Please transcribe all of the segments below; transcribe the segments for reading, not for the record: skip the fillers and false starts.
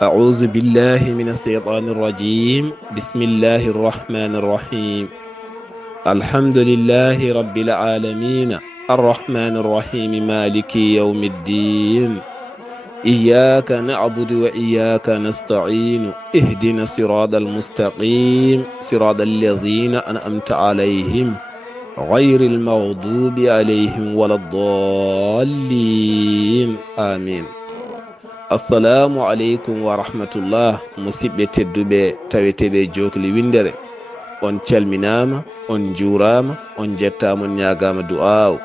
أعوذ بالله من الشيطان الرجيم. بسم الله الرحمن الرحيم. الحمد لله رب العالمين الرحمن الرحيم مالك يوم الدين. إياك نعبد وإياك نستعين. اهدنا الصراط المستقيم صراط الذين أنعمت عليهم غير المغضوب عليهم ولا الضالين آمين. assalamu aleykum wa rahmatullah. musidɓe tedduɓe taweteɓe jokli windere, on calminama, on juurama, on jettama, on ñagama du'aw.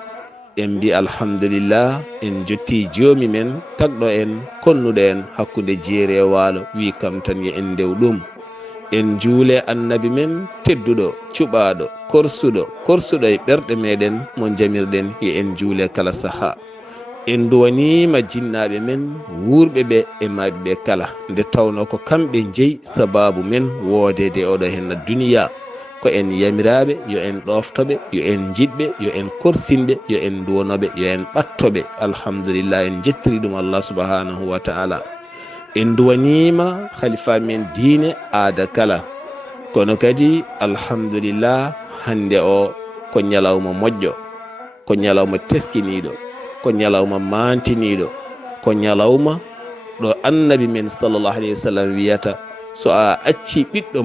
en mbi alhamdulillah, en jotti joomi men tagɗo en konnuɗo en hakkude jeeri e waalo, wi kam tan yo en ndew ɗum. en juule annabi men tedduɗo, cuɓaɗo, korsuɗo e ɓerɗe meɗen mo jamirɗen, yo en juule kala saaha. en duwanima jinnaɓe men, wurɓe ɓe e maɓe ɓe kala, nde tawno ko kamɓe jeeyi sababu men woodede oɗo henna duniya. ko en yamiraɓe yo en ɗoftoɓe, yo en jiɗɓe, yo en korsinɓe, yo en duwanoɓe, yo en ɓattoɓe. alhamdulillah, en jettiri ɗum Allah subhanahu wa ta'ala. en duwanima khalifa men diine aada kala, kono kadi alhamdulillah hande o ko ñalawma moƴƴo, ko ñalawma teskiniɗo, ko ñalawma mantiniɗo, ko ñalawma ɗo annabi men sallallahu alayhi wa sallam wiyata so a acci ɓiɗɗo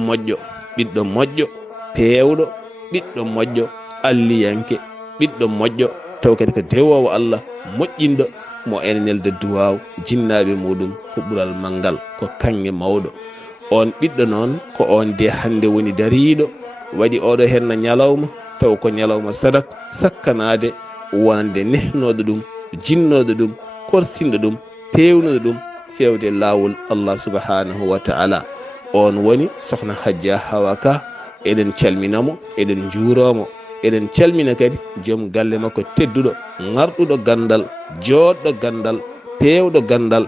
moƴƴo pewɗo, ɓiɗɗo moƴƴo alliyanke, ɓiɗɗo moƴƴo taw kadi ko dewowo Allah moƴƴinɗo mo enenelde duwaw jinnaɓe muɗum ko ɓural manggal, ko kange mawɗo. on ɓiɗɗo noon ko on de hande woni dariɗo waɗi oɗo henna ñalawma, taw ko ñalawma sadak sakkanade wonande nehnoɗo ɗum, jinnoɗo ɗum, korsinɗo ɗum, pewnuɗo ɗum fewde lawol Allah subhanahu wa ta'ala. on woni sohna Hajja Hawa Ka. eɗen calminamo, eɗen juuromo, eɗen calmina kadi joom galle makko tedduɗo, garɗuɗo gandal, joɗɗo gandal, pewɗo gandal,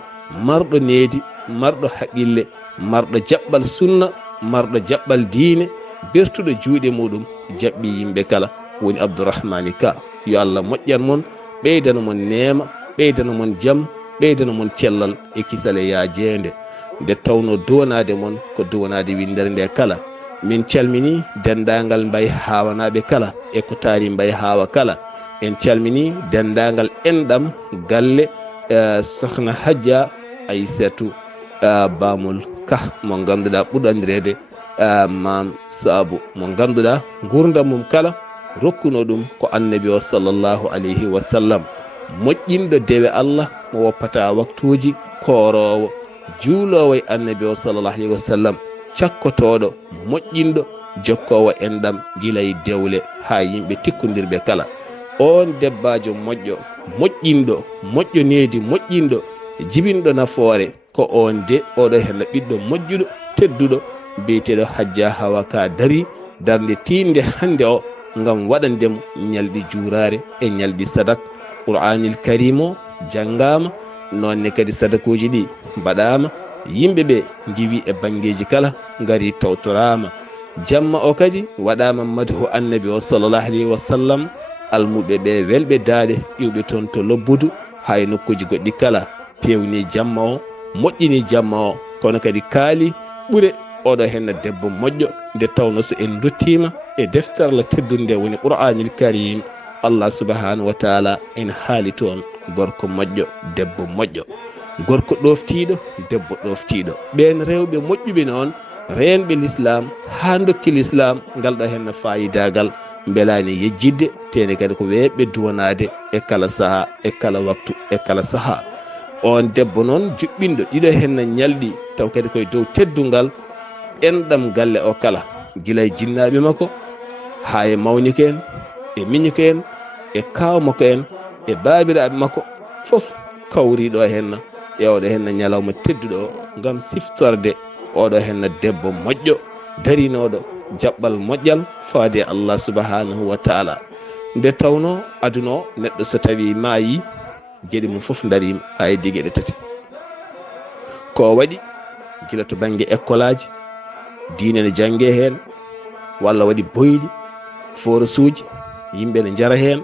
marɗo needi, marɗo haqqille, marɗo jaɓɓal sunna, marɗo jaɓɓal diine, bertuɗo juuɗe muɗum, jaɓɓi yimɓe kala, woni Abdourahmani Ka. yo Allah moƴƴan mon, ɓeydana mon neema, ɓeydana mon jaam, ɓeydana mon cellal e kisal e yaajede. nde tawno duwanade mon ko duwanade windere nde kala. min calmini dendagal Mbaye Hawanaɓe kala e ko taari Mbaye Hawa kala. en calmini dendagal enɗam galle sohna Hadja Aissatou Bamol Ka, mo ganduɗa ɓuuri andirede mam Sabu, mo ganduɗa gurdam mum kala rokkuno ɗum ko annabi o sallllahu alayhi wa sallam, moƴƴinɗo dewe Allah, mo woppata waktuji, korowo, juulowo e annabi o sallllahu alayhi wa sallam, cakkotoɗo, moƴƴinɗo, jokkowo enɗam gila e dewle ha yimɓe tikkodirɓe kala. on debbajo moƴƴo, moƴƴinɗo, moƴƴo needi, moƴƴinɗo, jibinɗo nafoore, ko on de oɗo henna ɓiɗɗo moƴƴuɗo tedduɗo biyeteɗo Hajja Hawa Ka dari darde tinde hande o ngam waɗandemo ñalɗi juurare e ñalɗi sadak. Qur'anil Karim o janngama, nonne kadi sadakuji ɗi mbaɗama, yimɓeɓe giwi e bangeji kala ngari tawtorama. jamma o kadi waɗama madhu annabi o sallllahu alayhi wa sallam, almuɓeɓe welɓe daaɗe iwɓe toon to lobbudu hay nokkuji goɗɗi kala, pewni jamma o, moƴƴini jamma o, kono kadi kaali ɓuure oɗo henna debbo moƴƴo. nde tawno so en duttima e deftarla teddunde woni Qur'anil Karim, Allah subhanahu wa ta'ala en haali toon gorko moƴƴo, debbo moƴƴo, gorko ɗoftiɗo, debbo ɗoftiɗo. ɓen rewɓe moƴƴuɓe noon renɓe l'islam ha dokki l'islam ngalɗo henna fayidagal belani yejjidde, tene kadi ko weɓɓe duwanade e kala saaha, e kala waktu, e kala saaha. on debbo noon juɓɓinɗo ɗiɗo henna ñalɗi, taw kadi koye dow teddungal enɗam galle o kala, gila e jinnaɓe makko ha e mawniko en, e miñiko en, e kaw makko en, e babiraɓe makko, foof kawriɗo henna e oɗo henna ñalawma tedduɗo o ngam siftorde oɗo henna debbo moƴƴo darinoɗo jaɓɓal moƴƴal faade Allah subhanahu wa taala nde tawno aduna o neɗɗo so tawi maayi gueɗe mum foof darima ha heddi gueɗe tati ko waɗi gila to banggue école aji diine ne jangge hen walla waɗi boyli forasuji yimɓe ne jara hen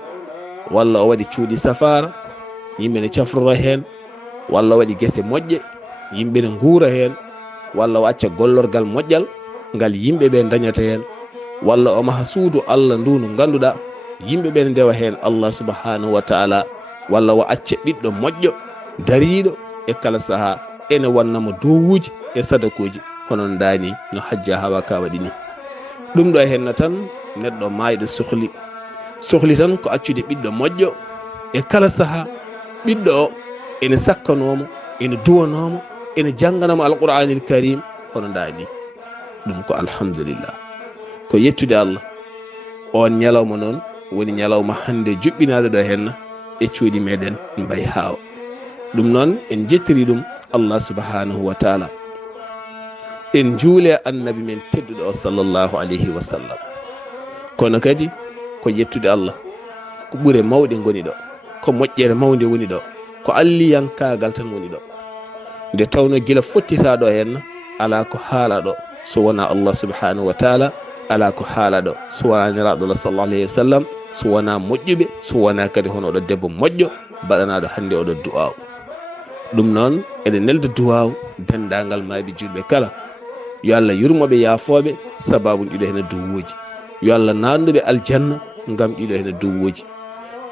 walla o waɗi cuuɗi safara yimɓe ne cafrora hen walla waɗi guese moƴƴe yimɓe ne guura hen walla o acca gollorgal moƴƴal ngal yimɓeɓe dañata hen walla o maha suudu Allah ndu ndu ganduɗa yimɓeɓe ne ndewa hen Allah subhanahu wa taala walla o acca ɓiɗɗo moƴƴo dariɗo e kala saaha ene wannamo dowuji e sadakuji hono dani no hajja hawa ka waɗi ni ɗum ɗo henna tan neɗɗo mayɗo sohli tan ko accude ɓiɗɗo moƴƴo e kala saaha ɓiɗɗo o ene sakkanomo ene duwanomo ene jangganamo alqur'anil karim hono dani ɗum ko alhamdulillah ko yettude Allah on ñalawma noon woni ñalawma hande juɓɓinade ɗo henna e cuuɗi meɗen Mbay Hawa ɗum noon en jettiri ɗum Allah subhanahu wa taala en juule annabi men tedduɗo o sallllahu alayhi wa sallam kono kadi ko yettude Allah ko ɓuure mawɗe goni ɗo ko moƴƴere mawde woni ɗo ko alliyankagal tan woni ɗo nde tawno gila fottitaɗo henna ala ko haalaɗo so wona Allah subhanahu wa taala ala ko haalaɗo so wona niraɗo sallallahu alayhi wa sallam so wona moƴƴuɓe so wona kadi hono oɗo debbo moƴƴo mbaɗanaɗo hande oɗo du'aw ɗum noon eɗen nelda duwaw dendagal maaɓe julɓe kala yo Allah yurmoɓe yaafoɓe sababu ɗiɗo hene duwuji yo Allah nannuɓe aljanna ngam ɗiɗo hene duwuji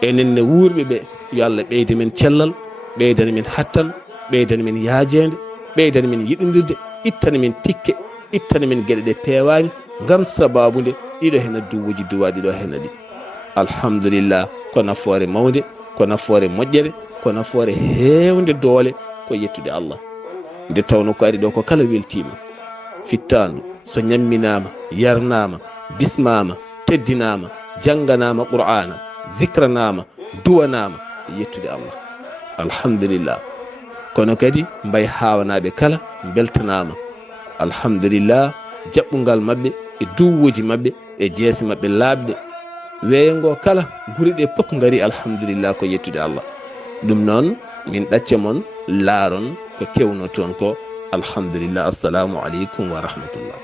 enenne wuurɓe ɓe yo Allah ɓeyda men cellal ɓeydana men hattan ɓeydana men yaajede ɓeydana men yiɗodirde ittana men tikke ittana men gueɗe ɗe pewani ngam sababude ɗiɗo hene duwuji duwaɗi ɗo hene ɗi alhamdulillah ko nafoore mawde ko nafoore moƴƴere ko nafoore heewde doole ko yettude Allah nde tawno ko ari ɗo ko kala weltima fittandu so ñamminama yarnama bismama teddinama jangganama qur'ana zicranama duwanama yettude Allah alhamdulillah kono kadi Mbay Hawanaɓe kala beltanama alhamdulillah jaɓɓugal mabɓe e duwuji mabɓe e jeese mabɓe laaɓɗe weeyengo kala guri ɗe pok gari alhamdulillah ko yettude Allah ɗum noon min ɗacca mon laaron ko kewno toon ko alhamdulillah assalamu aleykum wa rahmatullah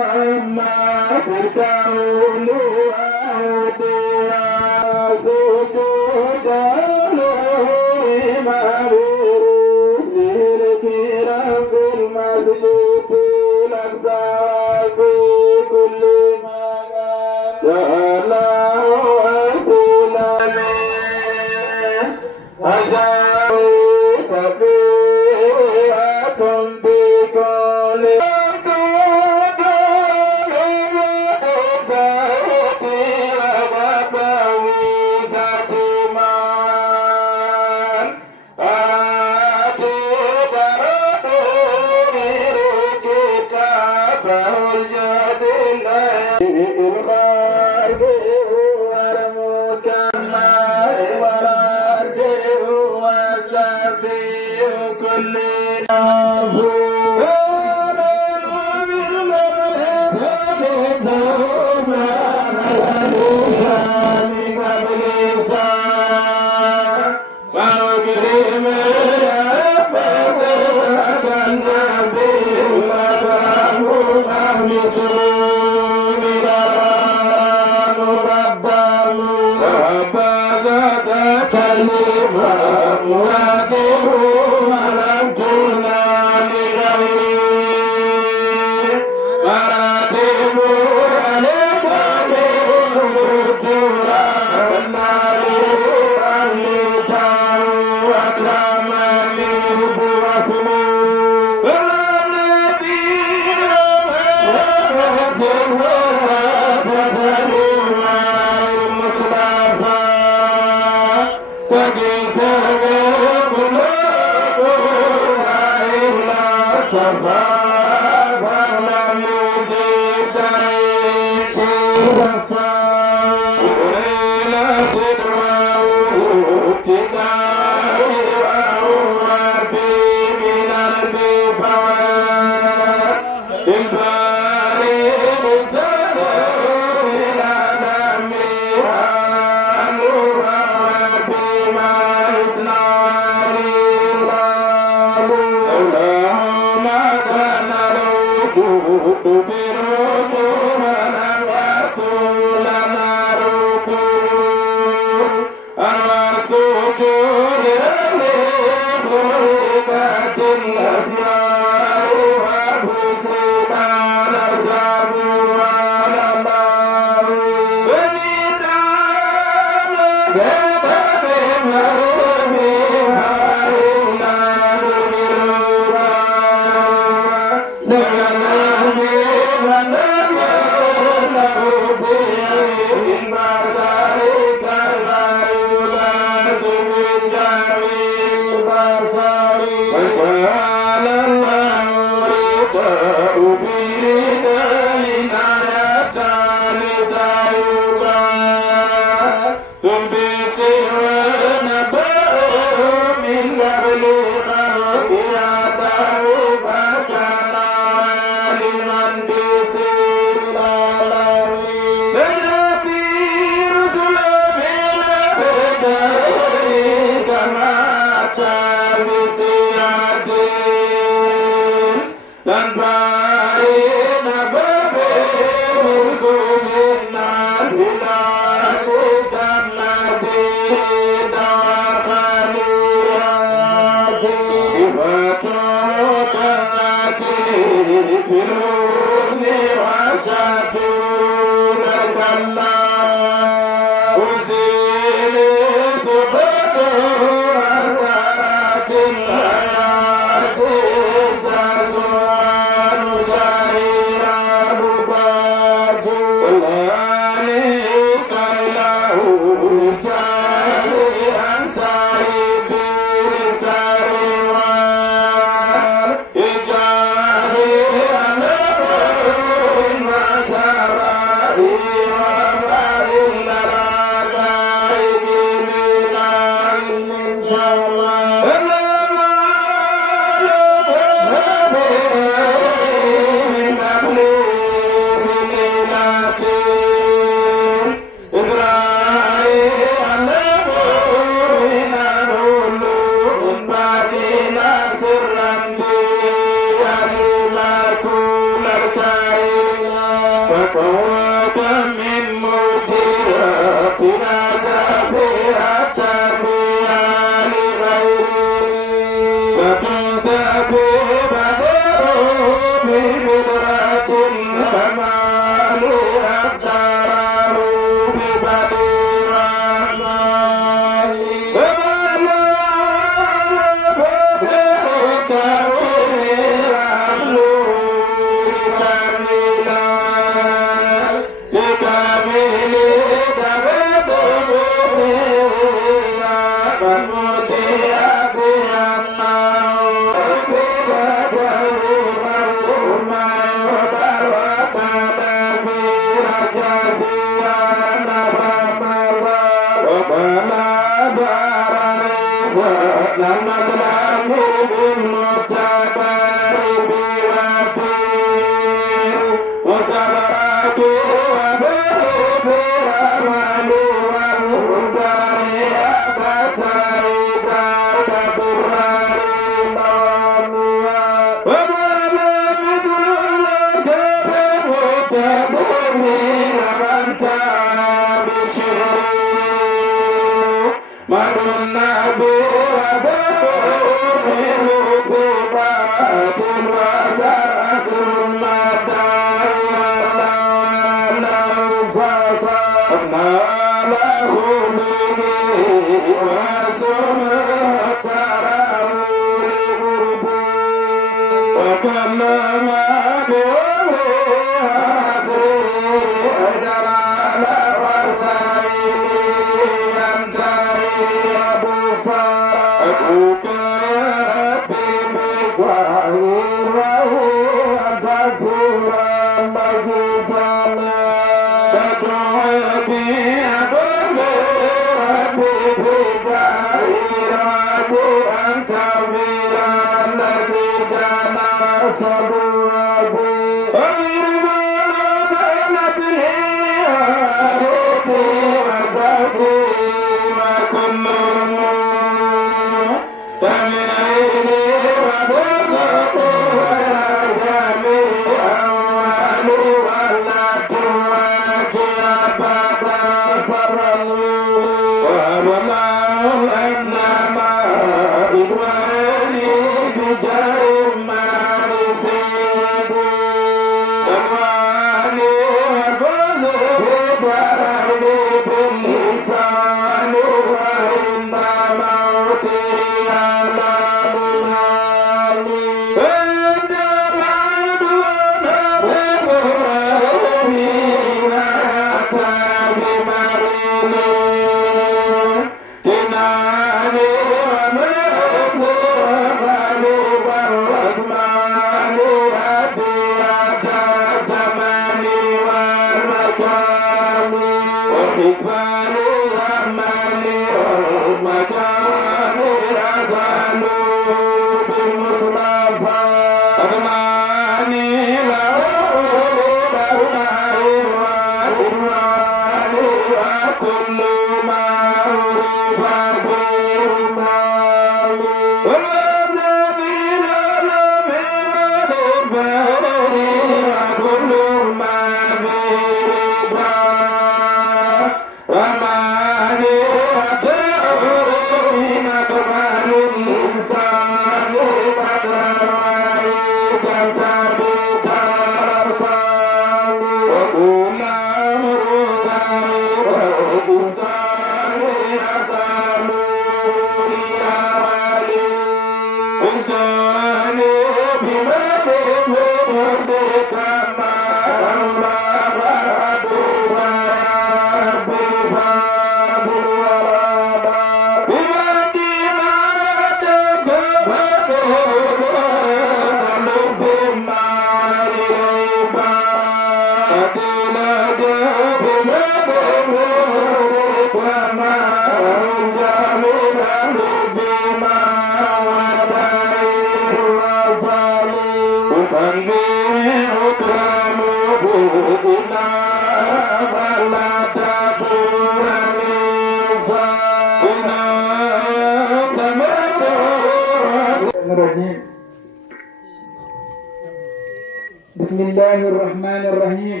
بسم الله الرحمن الرحيم.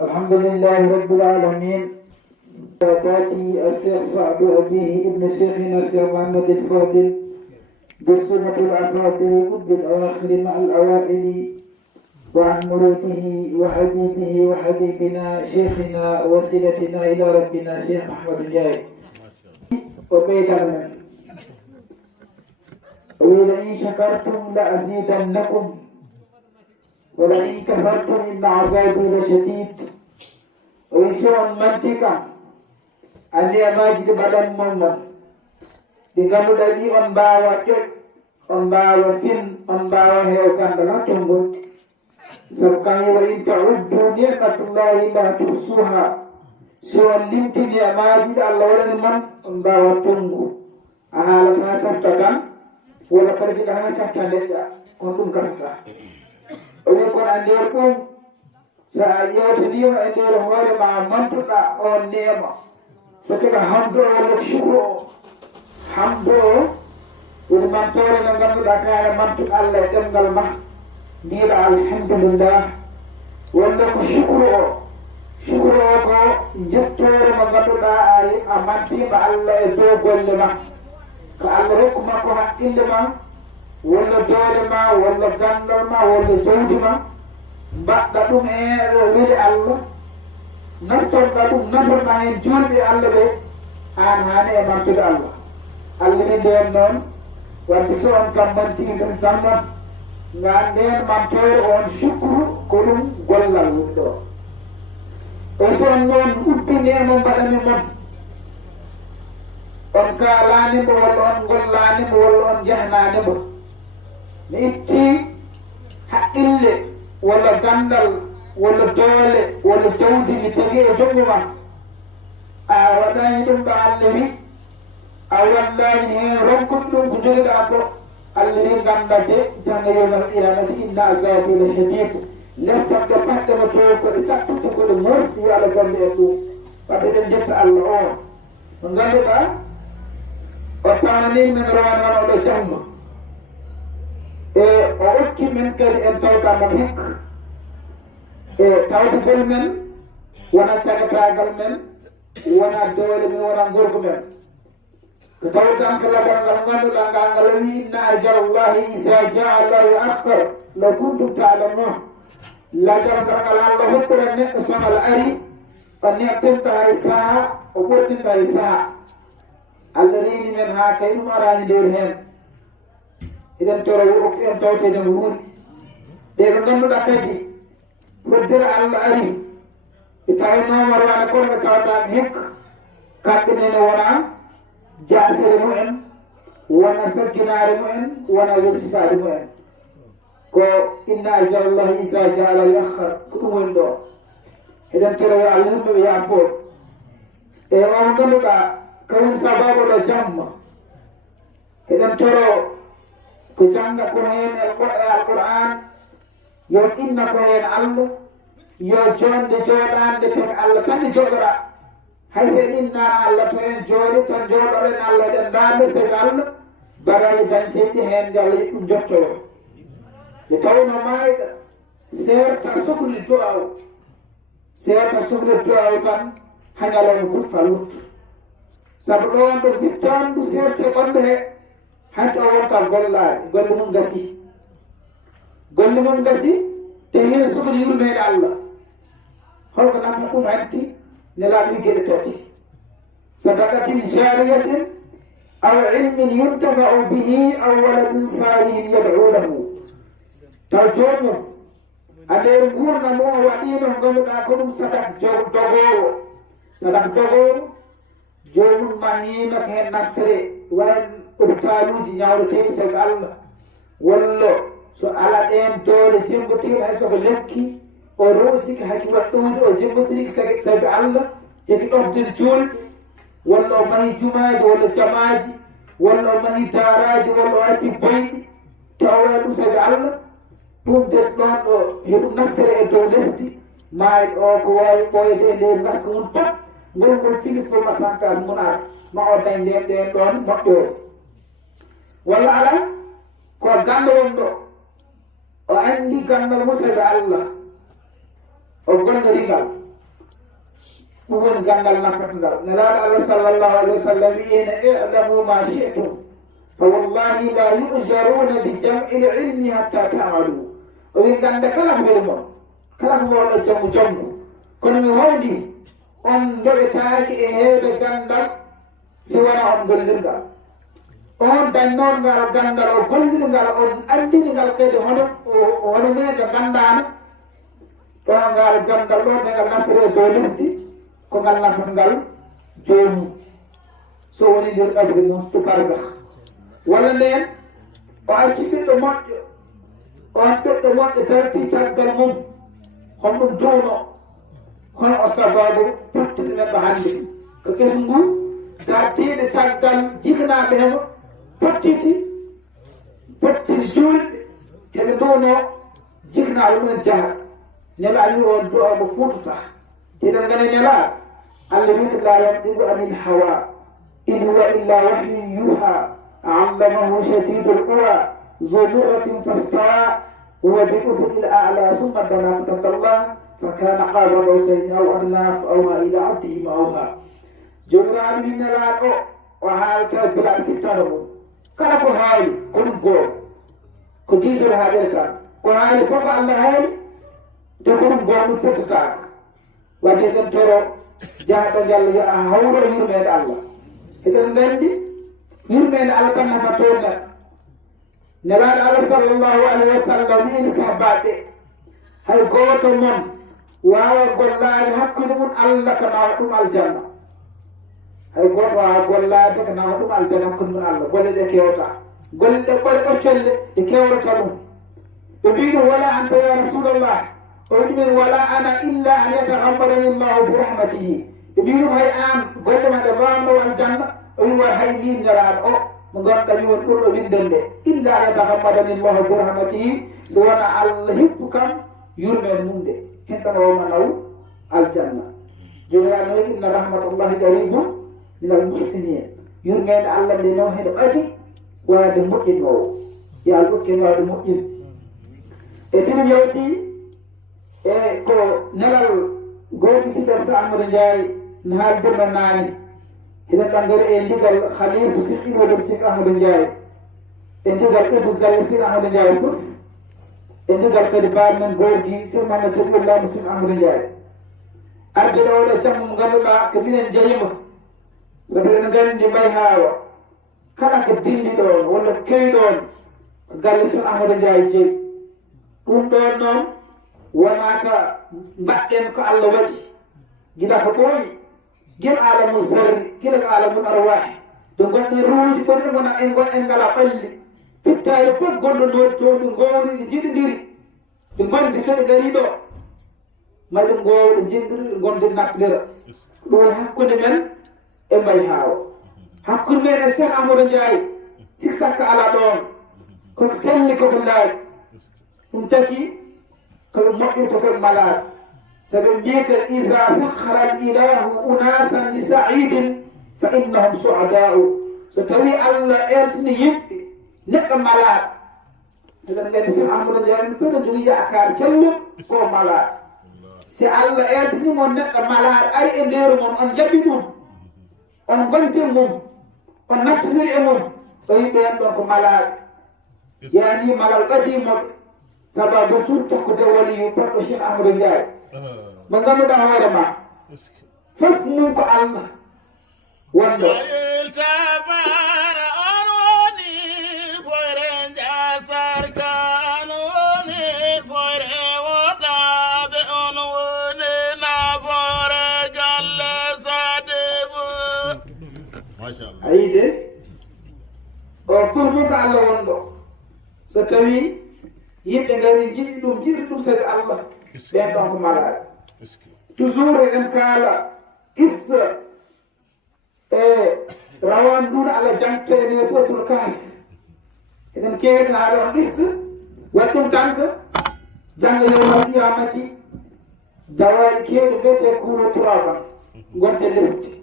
الحمد لله رب العالمين. وتاتي الشيخ سعد أبيه ابن شيخنا الشيخ محمد الفاضل بالسنة الأفاضل بالأواخر مع الأوائل وعن مريته وحبيبه وحبيبنا شيخنا وسيلتنا إلى ربنا شيخ محمد الجاي وبيتنا. ولئن شكرتم لأزيدنكم ولئن كفرتم إن عذابي لشديد. ويسوع منطقة أني أماجد بدن مما دعانو دادي on bawa jot on bawa fin on bawa hew kandala tongo sabkan wa in ta'uddu ni'matullahi la tuhsuha. So limti ni amajid Allah wala man on bawa tongo ahala ta taftata wala karbi ka hata ledda on dum kasata o ko ande ko sa yewta diwa e der hoore ma mantuda on nema fotaka hamdo wala shukro hamdo woni mantore no ganduɗa kaane mantu Allah e ɗemgal ma mbiɗa alhamdulillah walla ko shukru o ko jettore mo ganduɗa a mantima Allah e dow golle ma ko Allah hokkuma ko haqqille ma walla doole ma walla gandal ma walla jawdi ma mbaɗɗa ɗum e weli Allah naftorɗa ɗum naforma hen julɓe Allah ɓe an hani e mantude Allah. Allah ni nden noon wadde so on kam mantii gasdan noon nga nden mantore on shukru ko ɗum gollal woni ɗo o so on noon ubbinemo mbaɗami mon on kalanimo walla on gollanimo walla on jahnanimo mi itti haqqille walla gandal walla doole walla jawdi mi tagi e jongo ma a waɗani ɗum ɗo Allah wi a wallani hen ronkude ɗum ko jogiɗa ko Allah wi gandate jangga yowmal qiyamati inna azabi la shadid. leftanɓe patɗe mo to koɗe cattude koɗe mofti yo Allah gande e ɗum wadde ɗen jetta Allah o mo ganduɗa o tananini men rawane wan oɗo jamma e o okki men kadi en tawtamon hikka e tawdugol men wona cagatagal men wona dole mi wona gorko men ko tawtan ko lagal ngal ganduɗa ngal wi inna ajalullahi isa jaa la yuakhkhar law kuntum ta'lamun lagal ngal Allah hokkira neɗɗo sonal ari o neɓtinta hay saha o ɓurtinta hay saha Allah reeni men ha kay ɗum arani nder hen eɗen toro yo okki en tawtede mo wuuri ɗe ko ganduɗa kadi hoddira Allah ari e tawi nomar wana kono ɓe tawataka hikka kamɓe nene wona jasere mumen wona sagginare mumen wona yersitade mumen ko inna ajalullahi isa jaa la yuakhkhar ko ɗum woni ɗo eɗen toro yo Allah yimɓeɓe yaafo e on ganduɗa kawon sababu ɗo jamma eɗen toro ko janga ko hen alquran yo inna ko hen Allah yo jonde joɗande ten Allah tan nde joɗora hay so en innana Allah to en jooɗi tan jooɗoɗen Allah eɗen dande sabi Allah baraji dañteɗi hen jalla ɗum jottoyo nde tawno mayɗa serta sohli du'aw tan hañalon gutfa luttu sabu ɗo wonɗo wittandu serte gonɗo he hanti o wonta gollade golle mum gasi te hen sohli yurmede Allah holko nafa ɗum hanti nelaɗo wi gueɗe tati sadaqatin jariyatin aw ilmin yuntafa'u bihi aw waladin salihin yad'u lahu taw jomum ade gurna mo waɗino ganduɗa ko ɗum sadak dogowo jomum mahima ko hen naftire wayen hôpitaluji ñawreteɗi sabi Allah wallo so ala ɗen doole jemgotiɗo hay soko lekki o roosiki haki waɗɗude o jemmotiriki sabi Allah eki ɗofdude julɓe walla o mahi jumaji walla jamaji walla o mahi daraji walla o asi boyɗi tawra ɗum sabi Allah ɗum desɗon ɗo heɗum naftire e dow lesdi maayi o ko wawi ɓoyde e nder gaska mum pop ngol fili fo pourcentage mun ara ma o dañ nden ɗen ɗon moƴƴode walla ala ko ganda won ɗo o andi gandal musabi Allah o golgorigal ɗum woni gandal nafatangal nelaɗo Allah sallllahu alayhi wa sallam wiina i'lamu ma shi'tum fa wallahi la yujaruna bi jam'i l-ilmi hatta ta'malu o wi ganda kala ko weɗi mon kala ko wonɗo jommu kono mi wawdi on joɓetaaki e heewde gandal si wona on gollirgal on dañnongal gandal o gollirgal on andinigal kadi hono nede gandano ɗongal gandal ɗo ndegal naftire dow lesdi ko ngal nafatngal joomum so woni nder ɗaɓde mum to barzah walla nden o acci ɓiɗɗo moƴƴo on ɓiɗɗo moƴƴo tarti taggal mum hon ɗum duuno hono o sababu pottude neɗɗo hannde ko kesum ngu dartiide caggal jikanaɓe hemo pottiti juulɓe heɓe duuno jikanaɓe mumen jaha nela wi on du'a mo futata eɗen ngane nela Allah wiɗo la yantiqu anil hawa in huwa illa wahyun yuha allamahu shadidul quwa zu mirratin fastawa huwa bil ufuqil a'la thumma dana fatadalla فكان قاب قوسين أو أدنى فأوحى إلى عبده ما أوحى جمران من نلاقو وحالتا بلا فتنه كان كو هاي كل غو كو ديتو هاجرتا وهاي فوق الله هاي تكون غو مفتتاك wadde den toro jaaɗo jalla yo a hawro yurmede Allah eɗen gandi yurmede Allah tan nafa toon neɗɗo nelaɗo Allah sallllahu alayhi wa sallam wiini sahabaɓe hay goto mon wawa gollade hakkude mum Allah ko nawa ɗum aljanna hay goto wawa gollade ko nawa ɗum aljanna hakkude mum Allah golle ɗe kewta golle ɗe ɓole ɓoccelle ɗe kewrata ɗum ɓe mbi ɗum wala anta ya rasulallah o wiɗi min wala ana illa an yatahammadani llahu bi rahmatihi ɓe mbi ɗum hay an golle ma ɗe mbawno aljanna o wi way hay min nelaɗo o mo ganduɗa mi woni ɓurɗo winden nde illa an yatahammadani llahu bi rahmatihi so wona Allah hippu kam yurmen mum de hentan woma naw aljanna jomiraɗo wi inna rahmatullahi qaribum min al muhsinin yurmede Allah nde naw heɗo ɓati wade moƴƴinowo yo Allah ɓokken wade moƴƴin e sino yewti e ko nelal goto sider so Amadou Ndiaye نهال دمناني إذا بنقول إندي قال خليل بسيكي ولا بسيك أحمد جاي إندي قال إسم قال سيك أحمد جاي فر إندي قال كدبار من بورجي سير ما نتقول الله بسيك أحمد جاي أرجع أولا جم مقال لا كبير جايمه لكن نقول دي باي هاوا كلا كدين دون ولا كي دون قال سيك أحمد جاي جي دون نوم وناك بعدين كالله وجه جدا كتوي جل عالم الزر جل عالم الأرواح دونك الروج بدل ما إن قال قل بتاعي كل قول نوتو دونغوري جد ديري دونك بيسون غريدو ما دونغور جد غوند ناكدر دون حكو من امباي هاو حكو من الشيخ أحمد جاي سيكساك على دون كل سنة كل انتكي كل مكة كل ملاد سبنيك إذا سخر الإله أناسا لسعيد فإنهم سعداء ستوي الله إرتني يبقي لك ملاد إذا نقول سيم عمرو جارين كل جوية أكار جلو كو ملاد سي الله إرتني من لك ملاد أري إندير من أنجبي من أنغنت من أنفتنر من ويبين لك ملاد يعني ملاد قديم سبب سورتك دولي يبقى الشيخ عمرو جارين بنغام دا هوره ما فف مو ko Allah wando التبار أروني فورن جاسر كانوني فور وداب أنوني نفور جل صادب ما شاء الله أيدي فف مو ko Allah wando so tawi yimɓe ngari jiɗi ɗum sabi Allah ɓen ɗon ko malade toujours en kala issa rawan ɗum Allah jangte e suratul kahf eɗen kewi haade on issa waɗi ɗum tanka janga yowmal qiyamati dawaɗi kewɗe mbiyete kuuno turaban gonte lesdi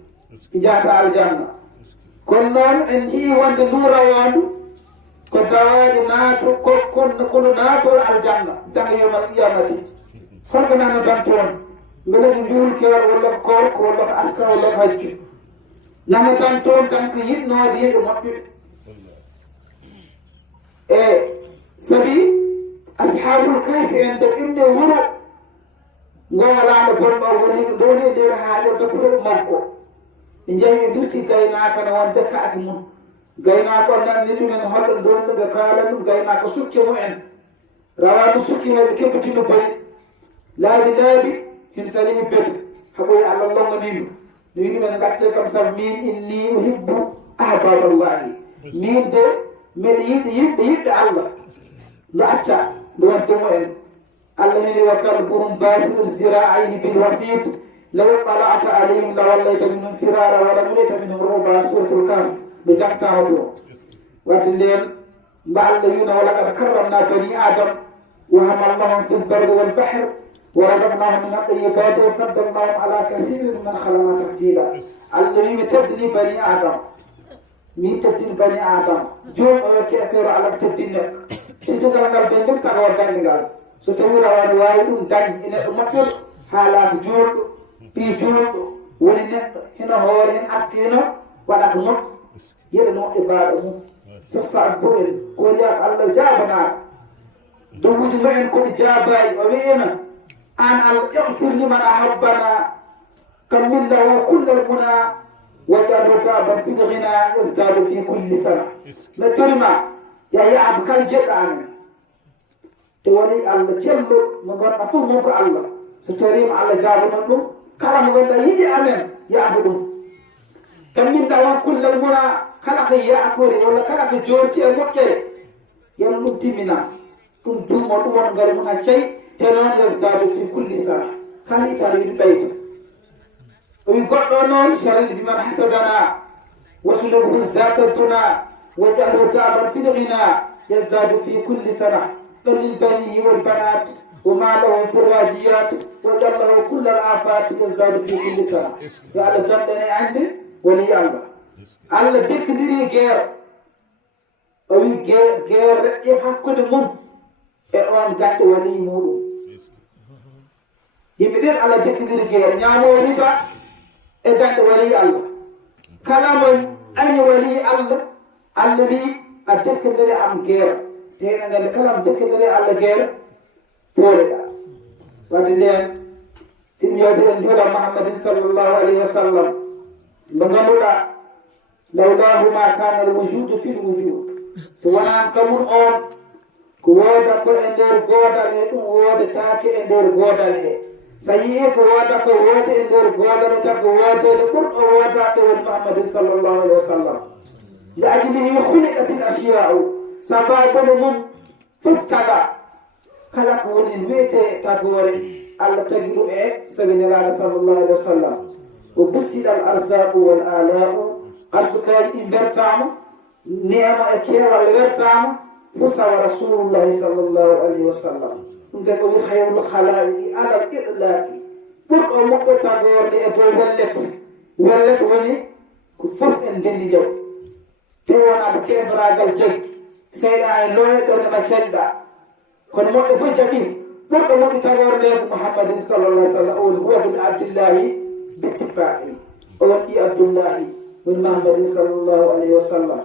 jahata aljanna kono noon en jii wonde ndu rawandu ko dawaɗi naato kono naatol aljanna janga yowmal qiyamati holko nana tan toon ngolati njuuri kewal walla ko korko walla ko aska walla ko hajju nana tan toon tan ko yiɗnoode yiɗo moƴƴude e sabi ashabul kahfi en de inde wuro ngowalaano gonɗo woni ko downi e nder haade dokkude makko ɓe njehi ɓe birti gaynaaka ne won dekkaaki mum gaynaako on nanni ɗumen holɗon donno ɓe kaala ɗum gaynaako sukke mumen rawaano sukki heɓe kebbitino boyi laabi hin salihi bete haɓoyi Allah longanimo no wiɗi men gatte kam sabu min inni uhibbu ahbaballahi min de mbeɗa yiɗde Allah nde acca nde wontemo en Allah heni wa kalbuhum basiru zira'ayhi bilwasit law tala'ta alayhim lawallayta minhum firara wala mulita minhum ruba suratul kahf ɓe jangtama to wadde nden mba Allah wino walaqad karramna bani adam wa hamalnahum fi lbarri walbahr ورزقناهم من الطيبات وفضلناهم على كثير من خلقنا تفضيلا الذي تبني بني آدم من تبني بني آدم جوم كافر على تبني سيدو قال بنجل تقوى دانيال ستوي روان وايد دان إن المكر حالات جول في جول ولنك هنا هورين أسكينه ودك موت يلنو إبادة سصعبون قوليات الله جابنا دوج وين كل جاباي وبينا أن اغفر لمن أحبنا كمل له كل المنى وجعله بابا في الغنى يزداد في كل سنة نترمى يا عبد الجد عنه تولي الله جلو مغن أفهمك الله ستريم على جابنا له كلام غدا يدي أمين يا عبد كمل له كل المنى كلك يا أكوري ولا كلك جورتي المكري يملتي منا كن دوم ودوم غير من شيء تنون يزداد في كل سنة كان يتاري البيت ويقول نون شرد بمن حسدنا وسلبه الذات الدنا وجعله دابا في الغنى يزداد في كل سنة للبنيه والبنات وما له في الراجيات وجعله كل الآفات يزداد في كل سنة قال جندني عندي ولي الله الله تكدري غير أو غير يحكم مم أوان قاعد ولي مولو يبدأ على ذكر الجير نعمو ربا e gande wali Allah kala mo ani wali Allah Allah bi a dekkere am geera te en ngande kala am dekkere Allah geera pooleda wadde len sin yoden jola Muhammad sallallahu alaihi wasallam bangamuda lawlahu ma kana al-wujud fi al-wujud so wana kamun on ko woda ko e nder godal e dum woda taake e nder godal e sayi ko woda ko woda e nder godal e taako woda e kurdo woda ko won Muhammad sallallahu alaihi wasallam la ajlihi khuliqat al-ashya'u sababu mum fuftada kala ko woni wete tagore Allah tagidu e sabina sallallahu alaihi wasallam o busida al-arzaq wal ala'u arsukai imbertama ni'ma e kewal wertama فصل رسول الله صلى الله عليه وسلم ندعو خير الخلائق على الإطلاق قل مقتدر لأدو ولت وني كفف اندني جو تيوانا بكيف راجل جي سيدنا لوي قرن ما تشلدا كن موقف جديد قل مقتدر لأدو محمد صلى الله عليه وسلم هو بن عبد الله باتفاقه ولي عبد الله بن محمد صلى الله عليه وسلم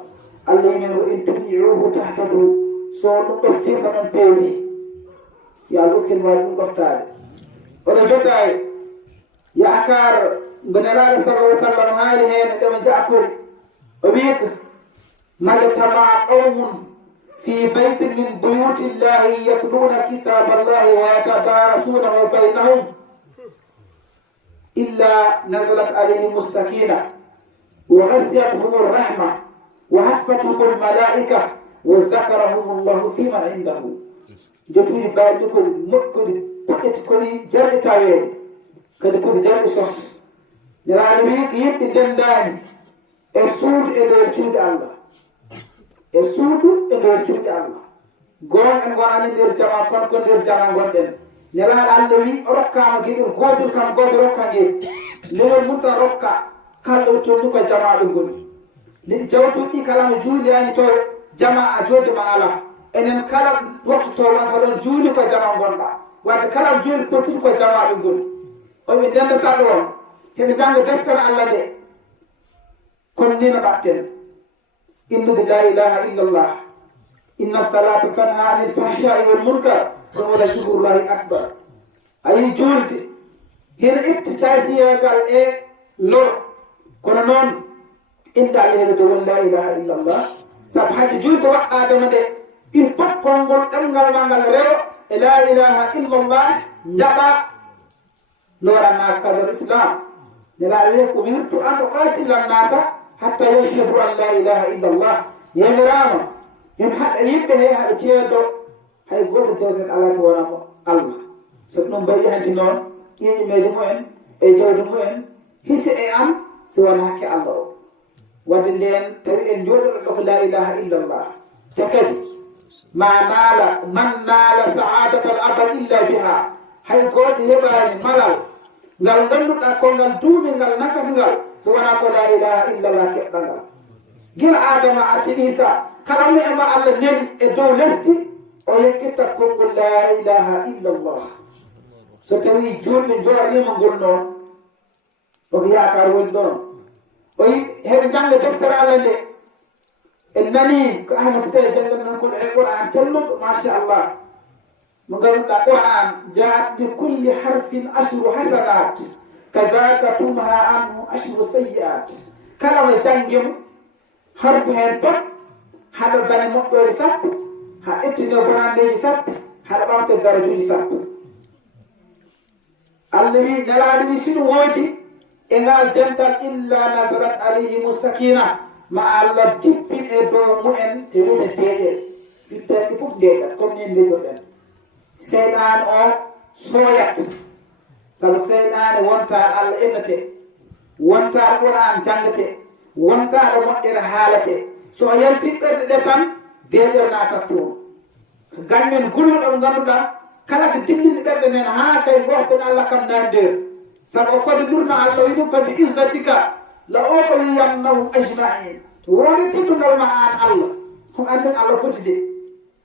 الذين إن تطيعوه تهتدوا صوت قفتي فمن بيوي يا لوكن والو قفتار ولا جتاي يا أكار بن الله صلى الله عليه وسلم هاي هنا كما جاءكم وبيك ما اجتمع قوم في بيت من بيوت الله يتلون كتاب الله ويتدارسونه بينهم إلا نزلت عليهم السكينة وغشيتهم الرحمة وحفتهم الملائكة وذكرهم الله فيما عنده جتوي بعدكم مكر بكتكني جل تاويل كدكم جل صف نرانيك يتجنداني السود إدرتشود الله السود إدرتشود الله غون أن غاني درجة كون درجة غودن نران الله ركّا مجيء غوث كم غوث ركّا جي لين متى ركّا كالو تلوك جماعة غني jawtuɗi kala mo juuliyani to jama a joodi ma ala enen kala waktu to wasaɗon juuli ko jama gonɗa wadde kala juuli pottuɗi ko jamaɓe goni oɓe ndendata ɗo on heɓe janga deftere Allah nde kono nino ɗatten innude la ilaha illallah inna salata tanha anil fahshai wal munkar ɗon wala zikrullahi akbar ayi juulde heno itti casiyagal e lor kono noon إنت عليه تقول لا إله إلا الله سبحان جود وآدم ده إن فكون قل أنغال مانغال ريو لا إله إلا الله جبا نورنا كذا الإسلام لا عليك أمرت أن أقاتل الناس حتى يشهدوا أن لا إله إلا الله يمرام يمحق يبقى هي هاتيادو هاي قول الجوزين الله سبحانه الله سبحانه بيها جنون إني ميدموين إجودموين هسي أيام سوانا كي الله ودلين تري إن جود لا إله إلا الله تكدي ما نال من نال سعادة الأبد إلا بها هاي قوت هبان ملال ngal ganduɗa ko ngal duuɓi ngal nafata ngal so wona ko la ilaha illallah keɓɗa ngal gila adama ati isa kala mi ema Allah neli e dow lesdi o yekkitta konngol la ilaha illallah so tawi julɓe joɗima ngol noon oko yakar woni ɗon o heɓe janga deftere Allah nde en nani ko ahmad te jangal non ko e Qur'an telluɗo machallah mo ganduɗa Qur'an jaat bi kulli harfin ashru hasanat kazaka tumha anhu ashru sayyi'at kala mo jangimo harfu hen pat haɗa dane moƴƴore sappo ha ettino bonandeji sappo haɗa ɓamte darajuji sappo Allah wi nelaɗo wi sino woodi e ngal dental illa nazarat alayhim sakina ma Allah dippin e dow mu'en e wone deeƴe ittaki fof deeƴat comme ni mbiɗoɗen seyɗane o soyat sabu seyɗane wontaɗo Allah ennete wontaɗo Qur'an jangate wontaɗo moƴƴere haalate so o yaltiɗɗorde ɗe tan deeƴol natat toon gañmen gulluɗo mo ganduɗa kala ko dillini ɗerɗe men ha kay gofɗen Allah kam nan nder sabu o fadi durna Allah wiɗum fadi izzatika la oɗoyiyannahum ajmain to woni teddugal ma an Allah ko anden Allah foti de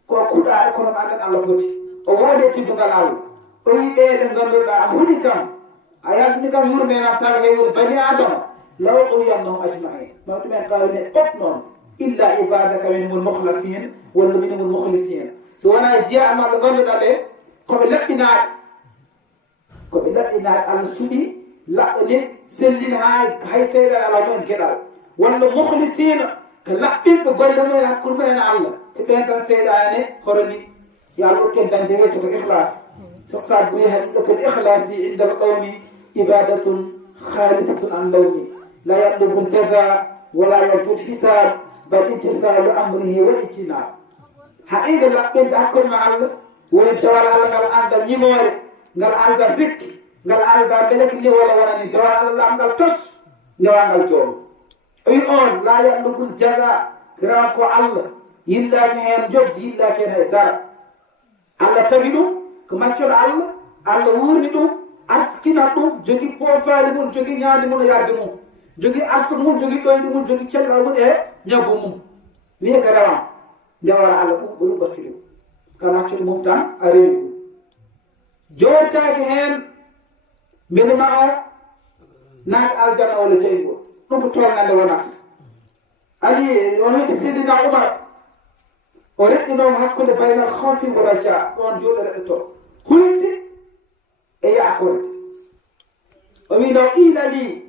ko kuɗaɗo kono anden Allah foti o woodi teddugal Allah o wi ɓeeɗe ganduɗa huɗi kam ayatni kam yurmena saga hewol bani adama law uyannahum ajmain mawtumen qawne pop noon illa ibadaka minhumul mukhlasin walla minhumul mukhlisin so wona jiya amaɓe gonduɗa ɓe koɓe laɓɓinaɓe Allah suuɗi laɓɓane sellin hay seeɗa ala mumen gueɗal walla mukhlisina ko laɓɓinɓe golle mumen hakkude mumen Allah ko ɓen tan seeɗane horoni yo Allah okken dañde wiyete ko ihlas so sa buyi haqiqatul ihlasi inda al qawmi ibadatun khalisatun an lawmi la yatlubu aljaza wala yarju alhisab bal intisalu amrihi wa ijtinab haqiqa laɓɓinde hakkude ma Allah woni dawal Allah ngal anda ñimore ngal anda zikki ngal anda beleki ni wala wonani dawal Allah ngal tos ndewangal joom o wi on la yatlubu aljaza rawa ko Allah yillaki hen jobdi yillaki hen hay dara Allah tagi ɗum ko maccoɗo Allah wurni ɗum askina ɗum jogi poofaali mum jogi ñaandi mum e yarde mum jogi arsude mum jogi ɗoyde mum jogi cellal mum e ñabbu mum wiye ko rewan ndewara Allah ɗum ko ɗum ɓattiri ɗum ka maccoɗo mum tan a rewi ɗum jowtaaki heen mbelema o naati aljanna walla jeygol ɗum ko tolnande wonata ali on wiyte seydina Oumar o reɗɗinooma hakkunde baynal khawfi wa raja ɗon juuɗe reɗɗotoo hulde e yaakorde o wi law qiila li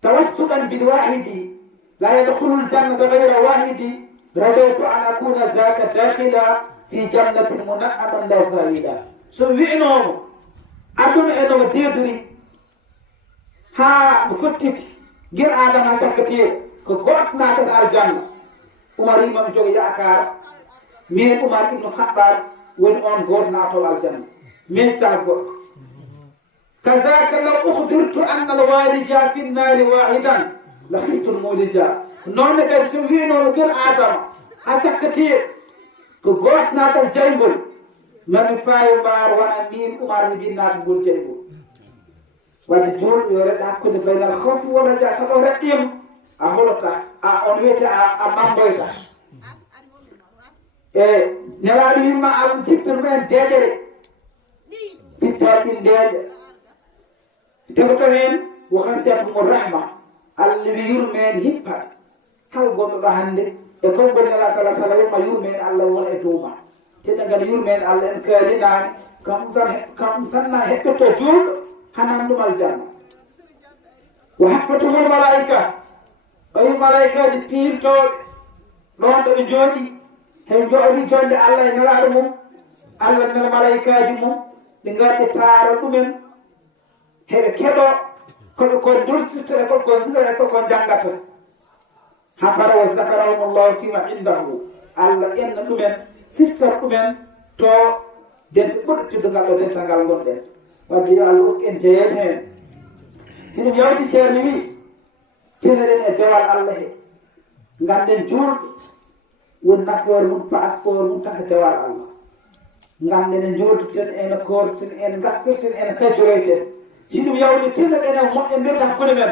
tawassuɗan bilwahidi la yadkhulu ljannata gayra wahidi rajawtu an akuna zaka dakhila fi jannatin muna'aman la zahida so wi'inomo aduna enomo deedori haa mo fottiti guir adama ha cakkateeɗo ko goto natata aljanna Oumar yimami jogo yaakar min Oumar ibnu Khattab woni on goto naatowo aljanna min ta goɗɗo kazaka law ukhbirtu anna alwalija fi nnari wahidan la khiftu lmulija noonne kadi so winono guel adama ha cakkateeɗo ko goto natal jaygol mami fayi mbar wona min Oumar heɓi naatagol jaygol wadde juulɗo yo reɗɗa hakkude baynal khawfi wal raja saɗo reɗɗima a holota on wiyete a mamboyta nelaɗo wimma Allah jippirma en deeƴere pittol ɗin deeƴe tegoto hen wo hasiyatumo rahma Allah wi yurmede hippa kala gonɗoɗo hannde e konngol nela sala sallam wimma yurmede Allah wona e dow ma teɗa gana yurmede Allah en kaalinani kam tan na heɓɓeto juulɗo hanan ɗum aljanna wo haffatumol malaika o wi malaikaji piirtoɓe ɗon ɗo ɓe jooɗi heɓe jooɗi jonde Allah e nelaɗo mum Allah nel malaikaji mum ɗi garɗi taaro ɗumen heɓe keɗo koɓe ko durtirta e koko zikra e koko janggata ha para wa zakarahumullahu fima indahu Allah enna ɗumen siftat ɗumen to dente ɓurɗo teddugal ɗo dental gonɗen wadde yo Allah hokku en jeeyede hen si ɗum yawti ceerno wi teneɗen e dewal Allah he ganden juulɗo woni nafoore mum passeport mum tan ko dewal Allah ganden en joltiten ene korten ene gaskirten ene kajjoroyten si ɗum yawti teneɗen e moƴƴondirta hakkude men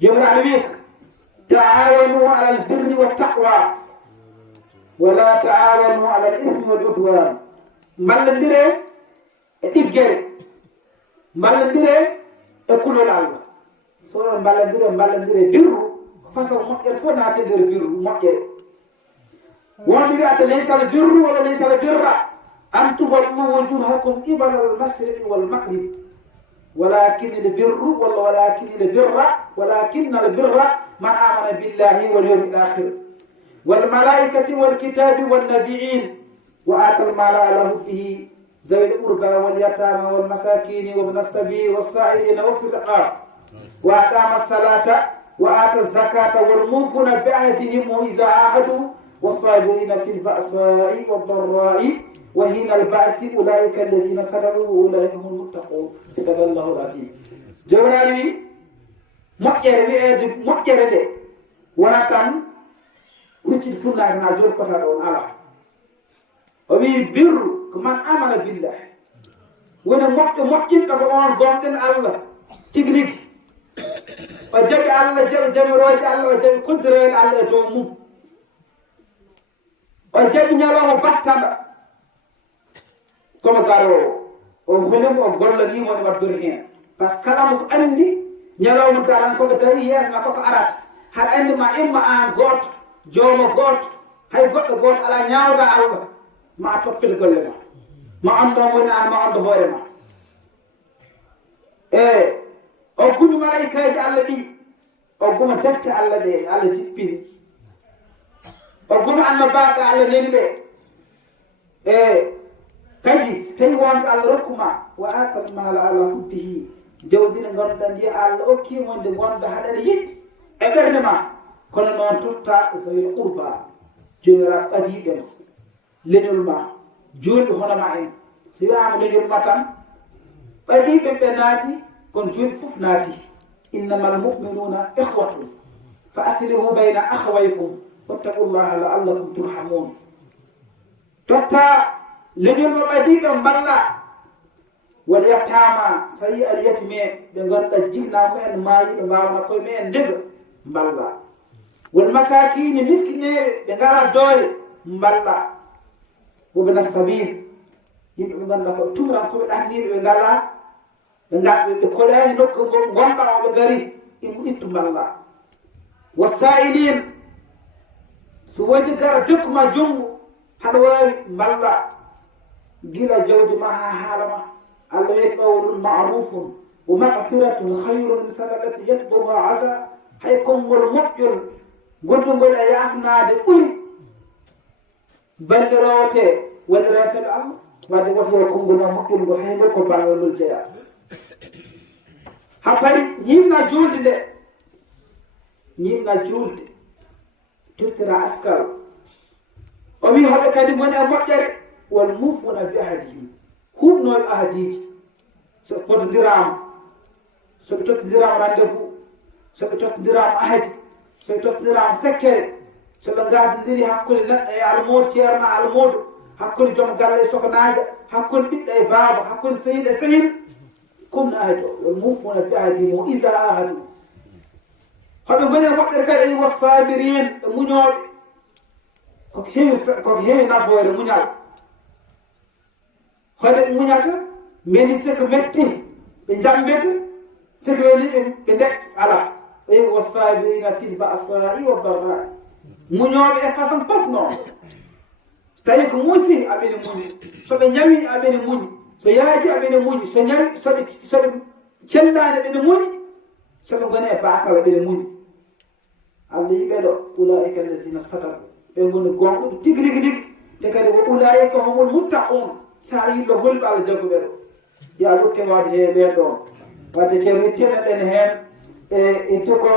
jomiraɗo wi taawanu ala albirri wa taqwa wala taawanu ala al ismi wal udwan mballodire e ɗiggere mballodire e kulol Allah so ɗon mballodire birru façon moƴƴere fof naate nder birru moƴƴere wonde wiyata laysa al birru wala laysa al birra an tuwallu wujuhakum qibala al mashriqi wal maghrib walakin al birru walakin al birra man amana billahi wal yawmil akhir wal malaikati wal kitabi wan nabiyyin wa ata al mala ala hubbihi ذوي القربى واليتامى والمساكين وابن السبيل والسائلين وفي الرقاب وأقام الصلاة وآتى الزكاة والموفون بعهدهم إذا عاهدوا والصابرين في البأساء والضراء وحين البأس أولئك الذين صدقوا وأولئك هم المتقون صدق الله العظيم جورالي moƴƴere nde wona tan huccide funnaki ha joni kota ɗon ala o wi birru ko man amana billah woni moƴƴinɗo ko on gonɗen Allah tigi rigi o jaɓi Allah jaɓi jamiroje Allah o jaɓi koddiroyel Allah e dow mum o jaɓi ñalawma battanda komo garowo o hulimo o gollanimo ne waddori hen par ce que kala mo ko andi ñalawma daran koko dari yeesma koko arata haɗa andi ma imma an gooto joomo gooto hay goɗɗo gooto ala ñaawda Allah ma toppita golle ma anndo woni an ma anndo hoore ma o gumi malaikaji Allah ɗi o guma defte Allah ɗe Allah jippini o guma annabaɓe Allah neni ɓe kadi so tawi wonde Allah rokkuma wa atal mala ala hubbihi jawdi nde ngannduɗaa ndi Allah okkima nde wonda haɗane yiɗi e ɓernde ma kono noon totta zawil qurba jomiraɗo ɓadiɓe ma leñol ma julɓe hono ma en so wiyama leñol ma tan ɓadiɓe ɓe naati kono julɓe fof naati innamal muminuna ihwatun fa aslihu bayna akhawaykum wattaqullaha la'allakum turhamun totta leñol ma ɓadiɓe mballa wal yattama so yi al yatime ɓe ngannduɗaa jinnama en maayi ɓe mbawna koye mumen ndega mballa wal masakine miskineɓe ɓe ngala doole mballa woɓe nasabil yimɓe ɓe ngannduɗaa ko tumurankoɓe ɗanniɓe ɓe ngala ɓe koɗani nokku gonɗa o ɓe gari imo ittu mballa wa sa'ilin so woni gara dokkuma junngo haɗa wawi mballa gila jawdi ma ha haala ma Allah wiya qawlun ma'rufun wa maghfiratun khayrun min sadaqati yatba'uha asa hay konngol moƴƴol goddugol e yafnaade ɓuri ballirote wallira saɗa Allah wadde woto yo konngol ma moƴƴol ngol hay ngol ko bangol ngol jeeya ha pari ñimna julde nde ñimna julde tottira askal o wi hoɓe kadi woni e moƴƴere wal mufuna bi ahadihim huɓnoɓe ahadiji so pododirama soɓe tottodirama rendez-vous soɓe tottodirama ahadi soɓe tottodirama sekkere soɓe gadodiri hakkude neɗɗo e almodo ceerno almodo hakkude joom galle e sokonajo hakkude ɓiɗɗo e baaba hakkude sehil e sehil kumno ahadi o wal mufuna bi ahadihim o isa ahadu hoɓe goni e moƴƴere kadi e wassabirin e muñoɓe koko heewi nafoore muñal hoɗe ɓe muñata mbeli siko metti ɓe jambete siko weli ɓe dek ala ɓe wassabirina fil ba'sa'i wa dharra'i muñoɓe e façon fof noon tawi ko muusi aɓene muñi soɓe ñawi aɓene muñi so yaaji aɓene muñi so ñawi soɓe cellani aɓene muñi soɓe goni e basal aɓene muñi Allah yi ɓeɗo ulaika allazina sadaku ɓe goni gonɓuɓe tigi ligi ligi te kadi wo ulaika humul muttaqun sa yimɓe holɓe Allah jagguɓe ɗo ya lutte wade he ɓen ɗon wadde ceerno tenneɗen hen e toko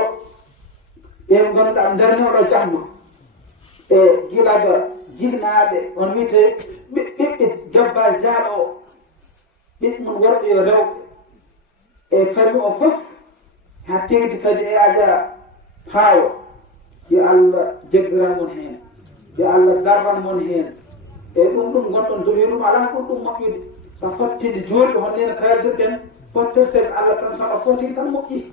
ɓe gonɗa darnoɗo jamma e gilaga jinnaɓe on wiyete ɓiɓɓe dabbal jaaɗo o ɓiɓɓe mon worɓe yo rewɓe e famille o fof ha tegti kadi e aja haawa yo Allah jaggiran hen yo Allah darran mon hen e ɗum gonɗon jogi ɗum ala ko ɗum moƴƴude so fottide julɓe honneno kaldirɗen fottirseɓe Allah tan saɗa foti tan moƴƴi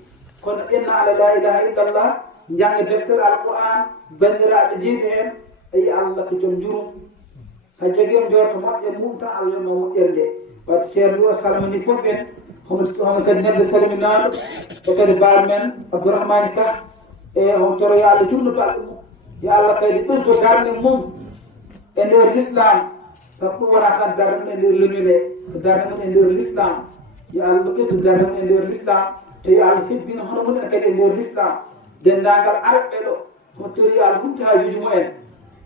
kono inna ala la ilaha illallah jangga deftere alquran bandiraɓe jiide hen ayi Allah ko joom jurum sa joguima jorto moƴƴen mum tan Allah yoma moƴƴere nde wadde ceerno o salmini foof en homo kadi neɗɗo salminaɗo e kadi baal men Abdourahmani Ka e on toro yo Allah jurno balɗe mum yo Allah kadi ɓesdo darde mum e nder l'islam sabu ɗum wona tan darde mum e nder leñole ko darde mum e nder l'islam yo Allah ɓesdu darde mum e nder l'islam te yo Allah hebbino hono mumen kadi e nder l'islam dendagal arɓe ɗo hono tori yo Allah humti hajuji mumen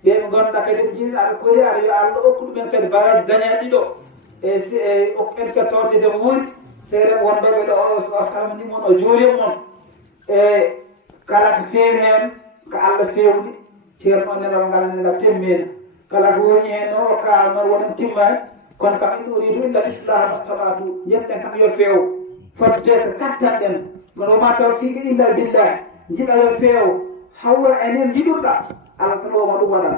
ɓe ɓe gonɗa kadi ɓe jiiɗi aɓe kori aɗa yo Allah okku ɗumen kadi baraji dañaɗi ɗo e okkumen kadi tawtede wuuri seereɓe wonɗoɓe ɗo o salminimon o juurimon e kala ko feewi hen ko Allah fewni ceerno o nenal ngal nenal temmena kala ko woni hen o ka man wonan timmani kono kam in uridu illa l-islaha mastata'tu jeɗɗen tan yo feew fodde ko kattanɗen kono woma tawfiqi illa billah jiɗa yo feew hawra enen jiɗuɗa Allah tan woma ɗum waɗan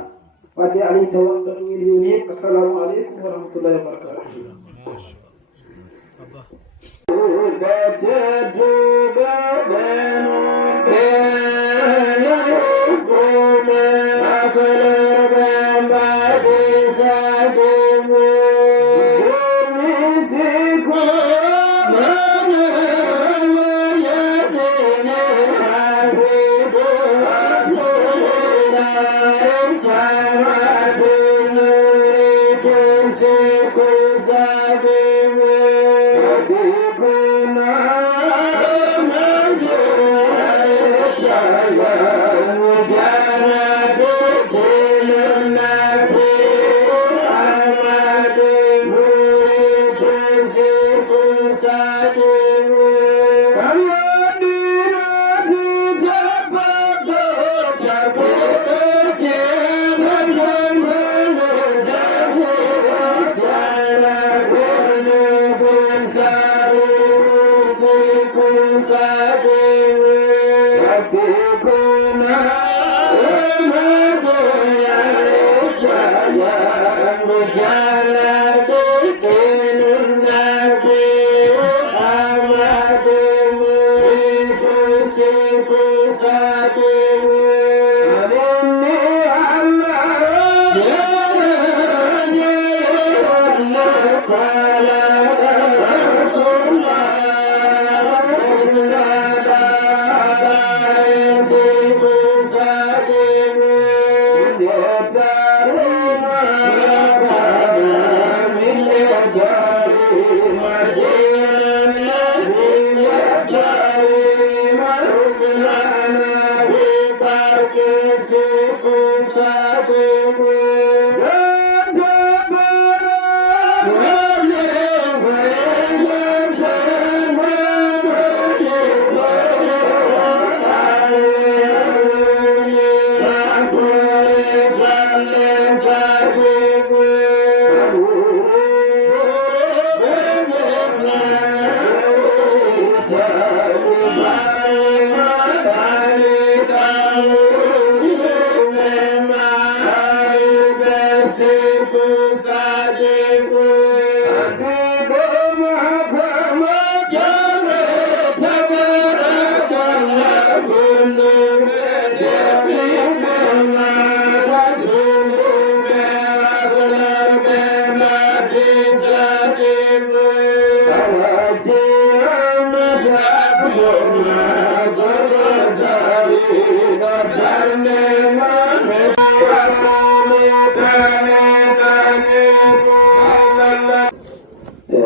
wadde alayhi tawakkal weli yunib assalamu aleykum wa rahmatullahi wa barakatuh Oh,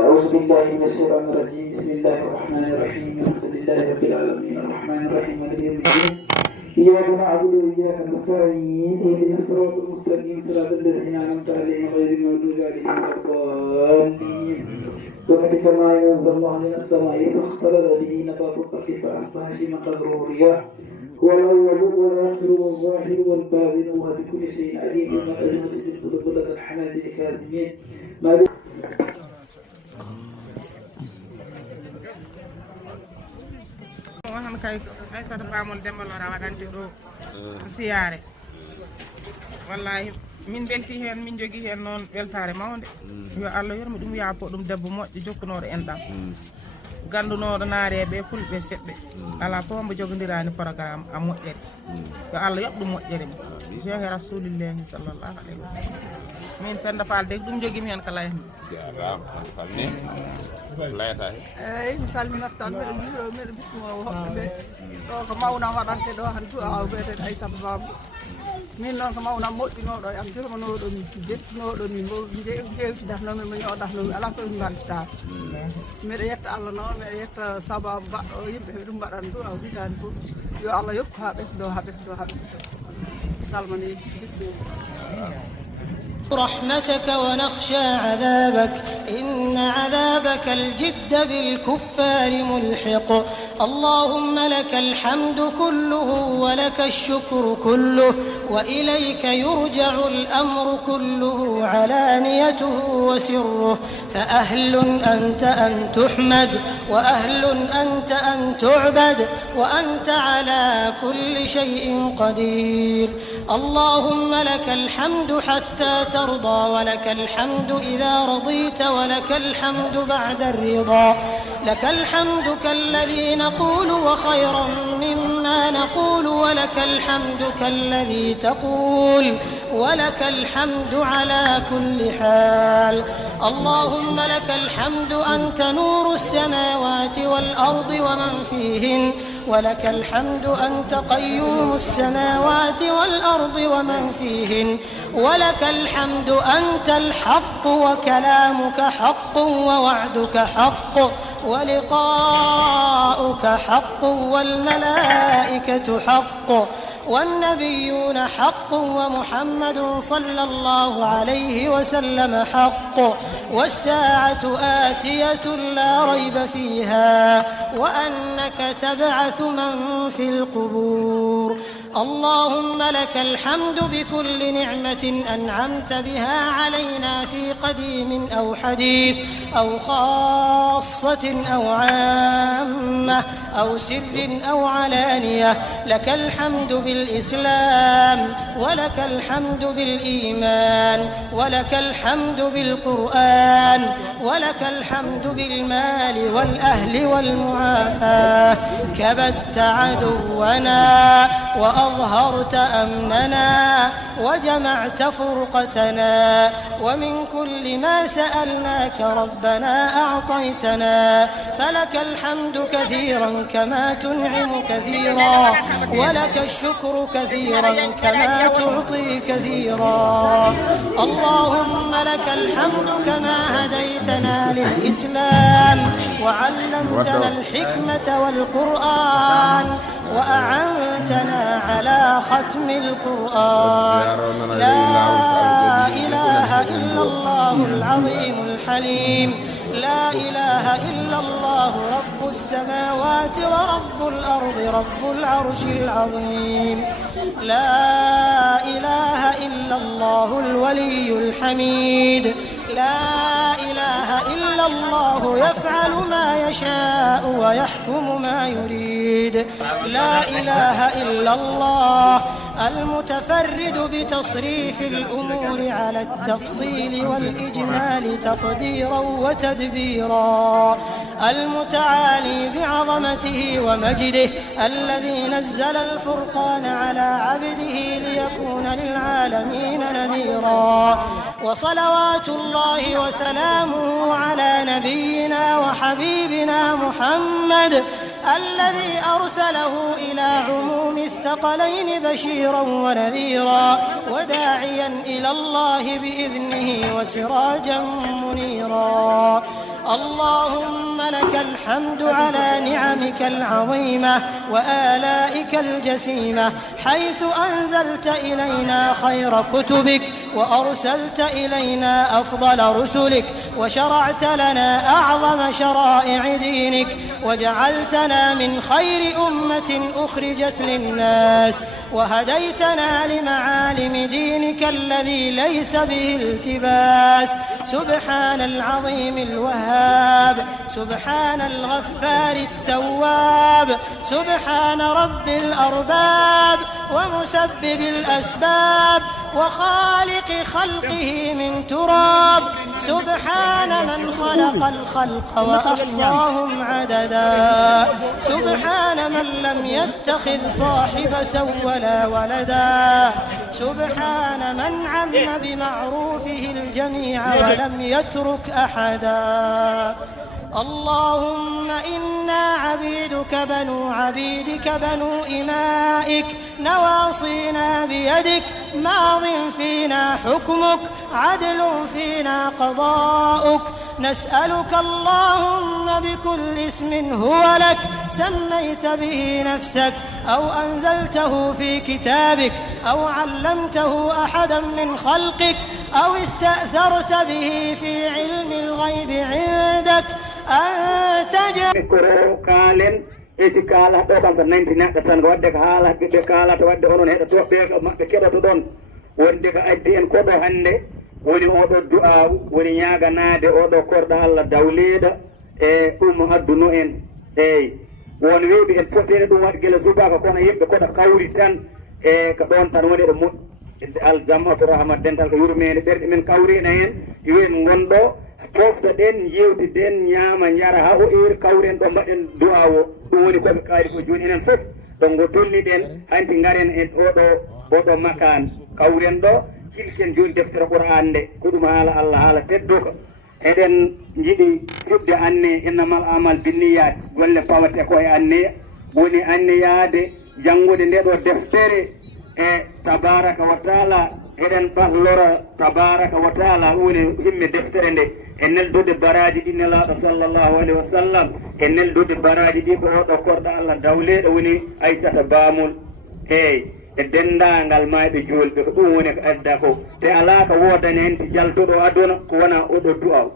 أعوذ بالله من الشيطان الرجيم. بسم الله الرحمن الرحيم. الحمد لله رب العالمين الرحمن الرحيم مالك يوم الدين إياك نعبد وإياك نستعين اهدنا الصراط المستقيم صراط الذين أنعمت عليهم غير المغضوب عليهم ولا الضالين. وكذلك ما ينزل الله من السماء فاختلط به نبات الأرض فأصبح هشيما قدره الرياح هو الأول والآخر والظاهر والباطن وهو بكل شيء عليم. وما أجمل القلوب لدى الحناجر كاظمين waxan kay Aissata Famol Demba Lora waɗante ɗo siyaare wallahi min belti hen min jogui hen noon weltare mawde yo Allah yormi ɗum yaafo ɗum debbo moƴƴo jokkunoɗo enɗam gandunoɗo naareɓe fulɓe seɓɓe ala fof mbo jogodirani programme a moƴƴere yo Allah yoɓ ɗum moƴƴere mo jeehe rasulillahi sallllahu alayhi wa sallam min Penda Fall de ɗum joguimi hen ko layatmi eyyi mi salminat tan mbiɗa juro mbiɗa bismo hoɓɓe ɓe ɗo ko mawnam waɗante ɗo han to aw wiyetede Aissata Famol min noon ko mawnam moƴƴinoɗo e am jurmanoɗo min jettinoɗo min jewti dafnomi mo ñoɗatnomi ala koye mballitade mbiɗa yetta Allah noon mbiɗa yetta sababu baɗɗo yimɓe ɓe ɗum mbaɗan to aw hitani fof yo Allah yokku ha ɓesdo ha ɓesdo ha ɓesdo salmani bismillah رحمتك ونخشى عذابك إن عذابك الجد بالكفار ملحق اللهم لك الحمد كله ولك الشكر كله وإليك يرجع الأمر كله علانيته وسره فأهل أنت أن تحمد وأهل أنت أن تعبد وأنت على كل شيء قدير اللهم لك الحمد حتى ترضى ولك الحمد إذا رضيت ولك الحمد بعد الرضا لك الحمد كالذي نقول وخيرا مما نقول ولك الحمد كالذي تقول ولك الحمد على كل حال اللهم لك الحمد أنت نور السماوات والأرض ومن فيهن ولك الحمد أنت قيوم السماوات والأرض ومن فيهن ولك الحمد أنت الحق وكلامك حق ووعدك حق ولقاؤك حق والملائكة حق والنبيون حق ومحمد صلى الله عليه وسلم حق والساعة آتية لا ريب فيها وأنك تبعث من في القبور. اللهم لك الحمد بكل نعمة أنعمت بها علينا في قديم أو حديث أو خاصة أو عامة أو سر أو علانية. لك الحمد بالإسلام ولك الحمد بالإيمان ولك الحمد بالقرآن ولك الحمد بالمال والأهل والمعافاة. كبت عدونا وأظهرت أمننا وجمعت فرقتنا ومن كل ما سألناك ربنا أعطيتنا. فلك الحمد كثيرا كما تنعم كثيرا ولك الشكر كثيرا كما تعطي كثيرا. اللهم لك الحمد كما هديتنا للإسلام وعلمتنا الحكمة والقرآن وأعنتنا على ختم القرآن. لا إله إلا الله العظيم الحليم. لا إله إلا الله رب السماوات ورب الأرض رب العرش العظيم. لا إله إلا الله الولي الحميد. لا إله إلا الله يفعل ما يشاء ويحكم ما يريد. لا إله إلا الله المتفرد بتصريف الأمور على التفصيل والإجمال تقديرا وتدبيرا. المتعالي بعظمته ومجده الذي نزل الفرقان على عبده ليكون للعالمين نذيرا. وصلوات الله وسلامه على نبينا وحبيبنا محمد الذي أرسله إلى عموم الثقلين بشيرا ونذيرا وداعيا إلى الله بإذنه وسراجا منيرا. اللهم لك الحمد على نعمك العظيمة وآلائك الجسيمة حيث أنزلت إلينا خير كتبك وأرسلت إلينا أفضل رسلك وشرعت لنا أعظم شرائع دينك وجعلتنا من خير أمة أخرجت للناس وهديتنا لمعالم دينك الذي ليس به التباس. سبحان العظيم الوهاب. سبحان الغفار التواب. سبحان رب الأرباب ومسبب الأسباب وخالق خلقه من تراب. سبحان من خلق الخلق وأحصاهم عددا. سبحان من لم يتخذ صاحبة ولا ولدا. سبحان من عم بمعروفه الجميع ولم يترك أحدا. اللهم إنا عبيدك بنو عبيدك بنو إمائك نواصينا بيدك ماض فينا حكمك عدل فينا قضاؤك. نسألك اللهم بكل اسم هو لك سميت به نفسك أو أنزلته في كتابك أو علمته أحدا من خلقك أو استأثرت به في علم الغيب عندك أن تجعل كالن isi kala to kam ko nanti neɗɗo tan wadde ko haala ɓiɓɓe kalata wadde onon heɗo toɓɓe maɓɓe keɗoto ɗon wonde ko addi en koɗo hannde woni oɗo du'awu woni ñaganade oɗo korɗo Allah dawleɗo e ɗum adduno en eyi won wewɓe en potene ɗum waɗi guila subaka kono yimɓe koɗo kawri tan e ko ɗon tan woni ɗo moƴƴi aljamatu rahmat dental ko yurmede ɓerɗe men kawrina hen yoen gonɗo poftoɗen jewtiden ñaama jara ha o eri kawren ɗo mbaɗen du'a o ɗum woni koɓe kaari ko joni enen fof ɗon go dolliɗen hanti garen en oɗo makan kawren ɗo cilken joni deftere qur'an nde ko ɗum haala Allah haala tedduka eɗen jiiɗi fuɗde anne innamal amal binniyat golle pawate koye anneya woni anneyade janngude nde ɗo deftere tabaraka wa taala eɗen ɓallora tabaraka wa taala woni himme deftere nde e neldude baraji ɗi nelaɗo sallllahu alayhi wa sallam e neldude baraji ɗi ko oɗo korɗo Allah dawleɗo woni Aissata Bamol eyyi e dendagal mayɓe julɓe ko ɗum woni ko adda ko te ala ko wodani hen ti jaltuɗo aduna ko wona oɗo du'aw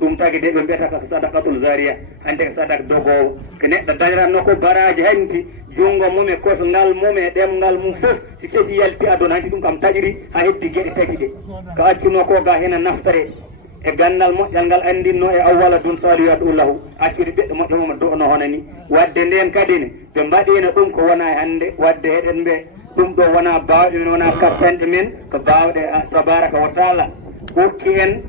ɗum tagi de ɓe mbiyata ko sadakatul zaria hande ko sadak dogowo ko neɗɗo dañiranno ko baraji hanti jungo mum e kosngal mum e ɗemgal mum fof si kesi yalti aduna hanti ɗum kam taƴiri ha heddi gueɗe tati ɗe ko accuno ko ga hena naftare e gandal moƴƴal ngal andinno e awwala dun saliyatu lahu accude ɓeɗɗo moƴƴo mum do'no hono ni wadde nden kadi ne ɓe mbaɗino ɗum ko wona hande wadde heɗen ɓe ɗum ɗo wona bawɗe men wona kattanɗe men ko bawɗe tabaraka wa taala hokki en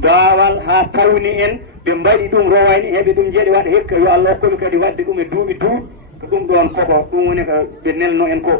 dawal ha tawni en ɓe mbaɗi ɗum rowani heɓe ɗum jeeɗi waɗa hekka yo Allah hokkomi kadi wadde ɗum e duuɓi duuɓi ko ɗum ɗon koko ɗum woni ko ɓe nelno en ko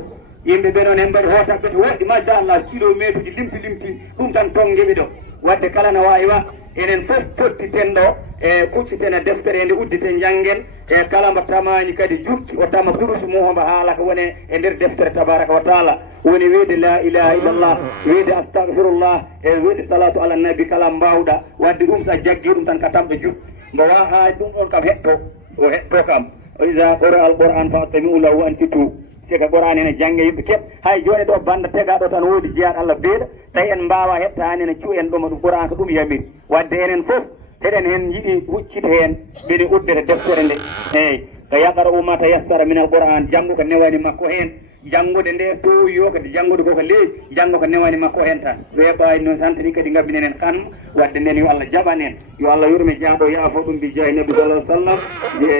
yimɓe ɓe ɗon en mbaɗi hotaɓe to woɗɗi machallah kilométre uji limti ɗum tan tongueɓe ɗo wadde kala no wawi wa enen fof pottiten ɗo e kucciten e deftere nde udditen janggen e kala mbo tamani kadi jukki o tama durusu muhombo haala ko woni e nder deftere tabaraka wa taala woni wiide la ilaha illallah wiide astahfirullah e wiide salatu ala nabi kala mbawɗa wadde ɗum sa jaggi ɗum tan ka tamɓe juk mbo wa haaji ɗum ɗon kam hetto o hetto kam o isa qora al qur'an fa astami'u lahu wa ansitu sika qur'an ene jangge yimɓe keɓ hay joni ɗo banda tegaɗo tan woodi jeeyaɗo Allah beeɗa tawi en mbawa hettani ene cu en ɗoma ɗum qur'an ko ɗum yamiri wadde enen fof eɗen hen yiiɗi huccita hen ɓeni uddere deftere nde eyyi ko yaqara umata yassara min al qur'an janggo ko newani makko hen janngude nde towi yo kadi janngude koko leeyi janngo ko newani makko hen tan weeɓawi noon santani kadi gabbinen en kan wadde nden yo Allah jaɓanen yo Allah yurmi jaaɗo yaafo ɗum bi jahi nabi sallah sallam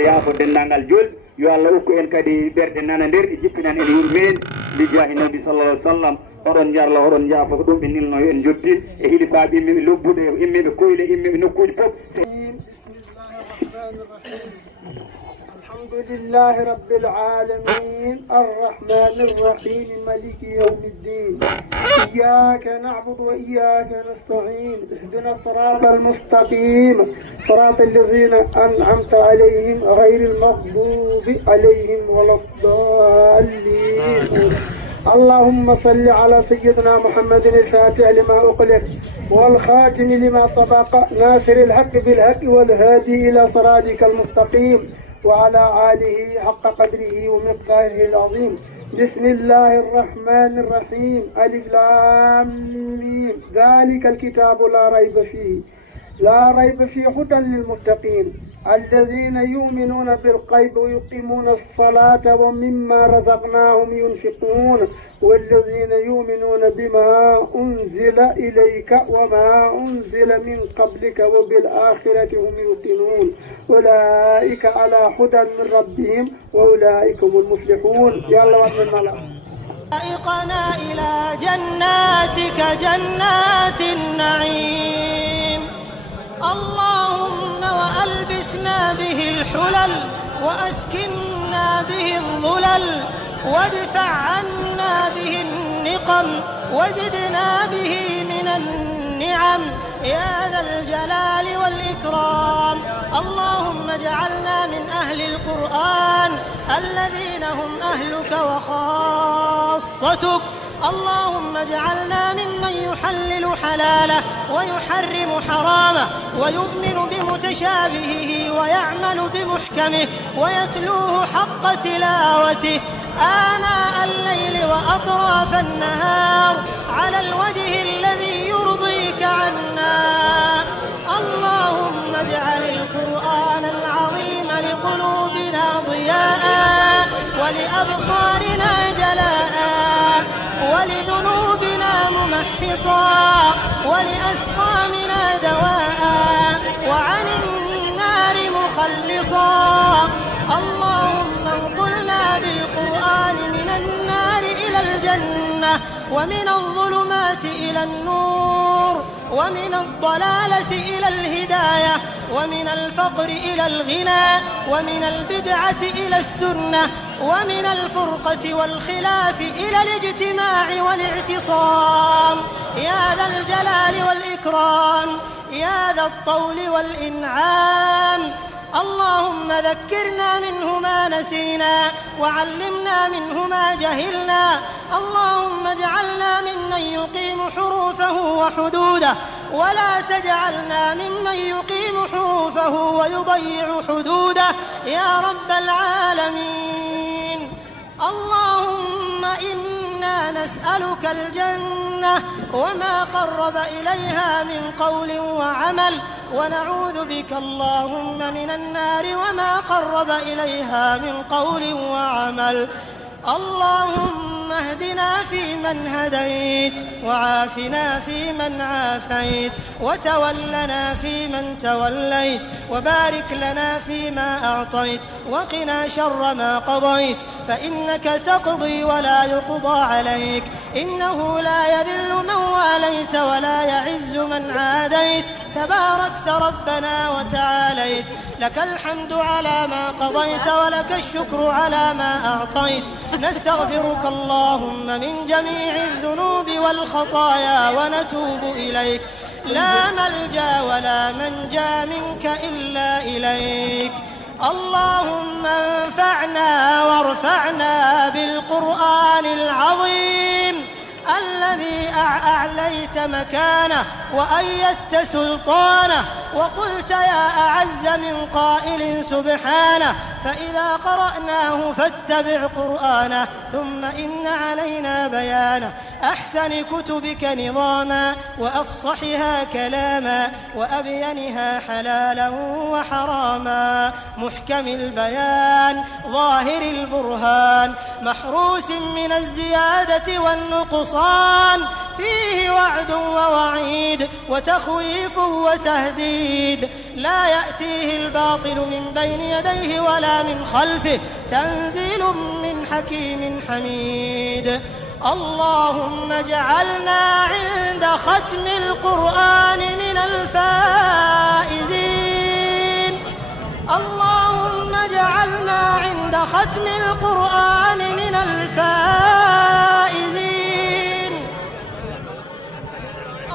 yaafo dendagal julɓe yo Allah ukku en kadi ɓerɗe nana nder ɗe jippinan en yurmeni bi jahi nabi sallah sallam oɗon jarla oɗon jaafo ko ɗum ɓe nilno yo en jottin e hilifaɓe immiɓe lobbuɗe immiɓe koyle immiɓe nokkuji fof الحمد لله رب العالمين الرحمن الرحيم مالك يوم الدين إياك نعبد وإياك نستعين اهدنا الصراط المستقيم صراط الذين أنعمت عليهم غير المغضوب عليهم ولا الضالين اللهم صل على سيدنا محمد الفاتح لما أغلق والخاتم لما سبق ناصر الحق بالحق والهادي إلى صراطك المستقيم وعلى آله حق قدره ومقداره العظيم بسم الله الرحمن الرحيم ألف لام ميم ذلك الكتاب لا ريب فيه هدى للمتقين الذين يؤمنون بالغيب ويقيمون الصلاة ومما رزقناهم ينفقون والذين يؤمنون بما أنزل إليك وما أنزل من قبلك وبالآخرة هم يوقنون أولئك على هدى من ربهم وأولئك هم المفلحون يلا ومن الله سائقنا إلى جناتك جنات النعيم اللهم وألبسنا به الحلل وأسكننا به الظلل وادفع عنا به النقم وزدنا به من النعم يا ذا الجلال والإكرام اللهم اجعلنا من أهل القرآن الذين هم أهلك وخاصتك اللهم اجعلنا ممن يحلل حلاله ويحرم حرامه ويؤمن بمتشابهه ويعمل بمحكمه ويتلوه حق تلاوته آناء الليل وأطراف النهار على الوجه الذي يرضيك عنا اللهم اجعل القرآن العظيم لقلوبنا ضياء ولأبصارنا جلاء ولذنوبنا ممحصا ولأسقامنا دواء وعن النار مخلصا اللهم انقلنا بالقرآن من النار إلى الجنة ومن الظلمات إلى النور ومن الضلالة إلى الهداية ومن الفقر إلى الغنى ومن البدعة إلى السنة ومن الفرقة والخلاف إلى الاجتماع والاعتصام يا ذا الجلال والإكرام يا ذا الطول والإنعام اللهم ذكرنا منه ما نسينا وعلمنا منه ما جهلنا. اللهم اجعلنا ممن يقيم حروفه وحدوده ولا تجعلنا ممن يقيم حروفه ويضيع حدوده يا رب العالمين. اللهم إنا نسألك الجنة وما قرب إليها من قول وعمل ونعوذ بك اللهم من النار وما قرب إليها من قول وعمل. اللهم اهدنا فيمن هديت وعافنا فيمن عافيت وتولنا فيمن توليت وبارك لنا فيما أعطيت وقنا شر ما قضيت فإنك تقضي ولا يقضى عليك إنه لا يذل من واليت ولا يعز من عاديت تباركت ربنا وتعاليت. لك الحمد على ما قضيت ولك الشكر على ما أعطيت. نستغفرك اللهم من جميع الذنوب والخطايا ونتوب إليك. لا ملجأ ولا منجا منك إلا إليك. اللهم انفعنا وارفعنا بالقرآن العظيم الذي أعليت مكانه وأيدت سلطانه وقلت يا أعز من قائل سبحانه فإذا قرأناه فاتبع قرآنه ثم إن علينا بيانه. أحسن كتبك نظاما وأفصحها كلاما وأبينها حلالا وحراما محكم البيان ظاهر البرهان محروس من الزيادة والنقصان فيه وعد ووعيد وتخويف وتهديد لا يأتيه الباطل من بين يديه ولا من خلفه تنزيل من حكيم حميد. اللهم اجعلنا عند ختم القرآن من الفائزين. اللهم اجعلنا عند ختم القرآن من الفائزين.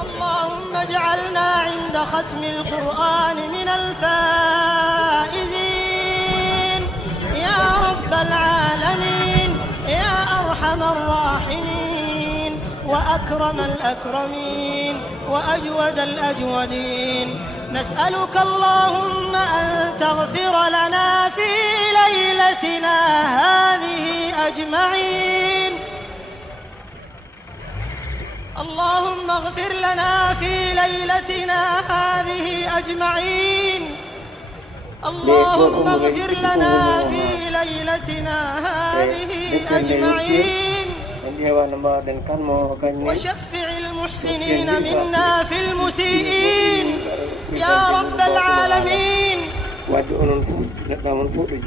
اللهم اجعلنا عند ختم القرآن من الفائزين يا رب العالمين يا أرحم الراحمين وأكرم الأكرمين وأجود الأجودين. نسألك اللهم أن تغفر لنا في ليلتنا هذه أجمعين. اللهم اغفر لنا في ليلتنا هذه أجمعين. اللهم اغفر لنا في ليلتنا هذه أجمعين وشفع المحسنين منا في المسيئين يا رب العالمين.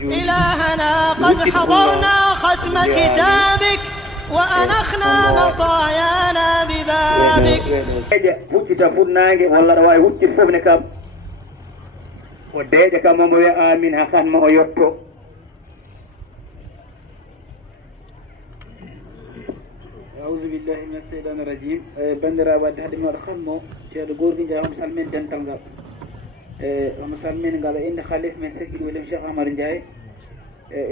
إلهنا قد حضرنا ختم كتابك وأنخنا مطايانا ببابك. وديجا كما مو آمين هخان ما يوتو أعوذ بالله من الشيطان الرجيم. بندرا ود هذه ما خمو شيء غورغي جا مسلمين دنتال مسلمين قال إن خليف من سكيل ولم شيخ عمر جاي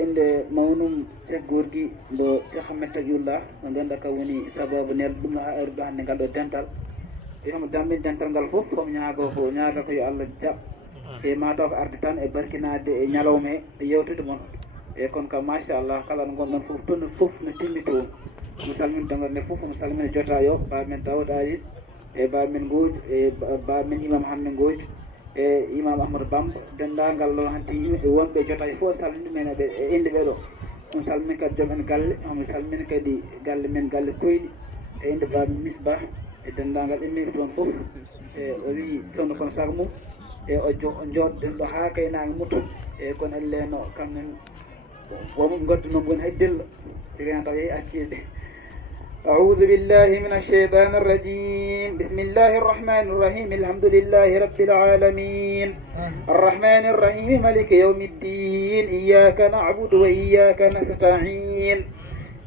إن مونم شيخ غورغي دو شيخ محمد تجيولا عندنا كوني سبب نيل بما أربعة نقال دنتال يوم دامين دنتال قال فوف فم نياغو في الله جاب e mataw arde tan e barkinade e ñalawme e yewtude mon e kon ka machallah kala no gonɗon fof toon fof no timmito mi salmini dangal nde fof mi salmini jotayo bamen dawɗaji e bamen gooji e bamen imam hamme gooji e imam ahmadou bamba dendagal ɗo hanti yimɓe wonɓe jotayo fof salmini men e inde ɓeɗo on salmini kadi joom en galle omi salmini kadi galle men galle koyɗi e inde bamen misbah e dendagal immiri toon fof e o wi sowno kono sago mum e o jooɗɗen ɗo haa kaynaange mutu e kono elleno kamnen womo godduno woni hay dillo tegana taw yehi accide. أعوذ بالله من الشيطان الرجيم. بسم الله الرحمن الرحيم. الحمد لله رب العالمين الرحمن الرحيم مالك يوم الدين إياك نعبد وإياك نستعين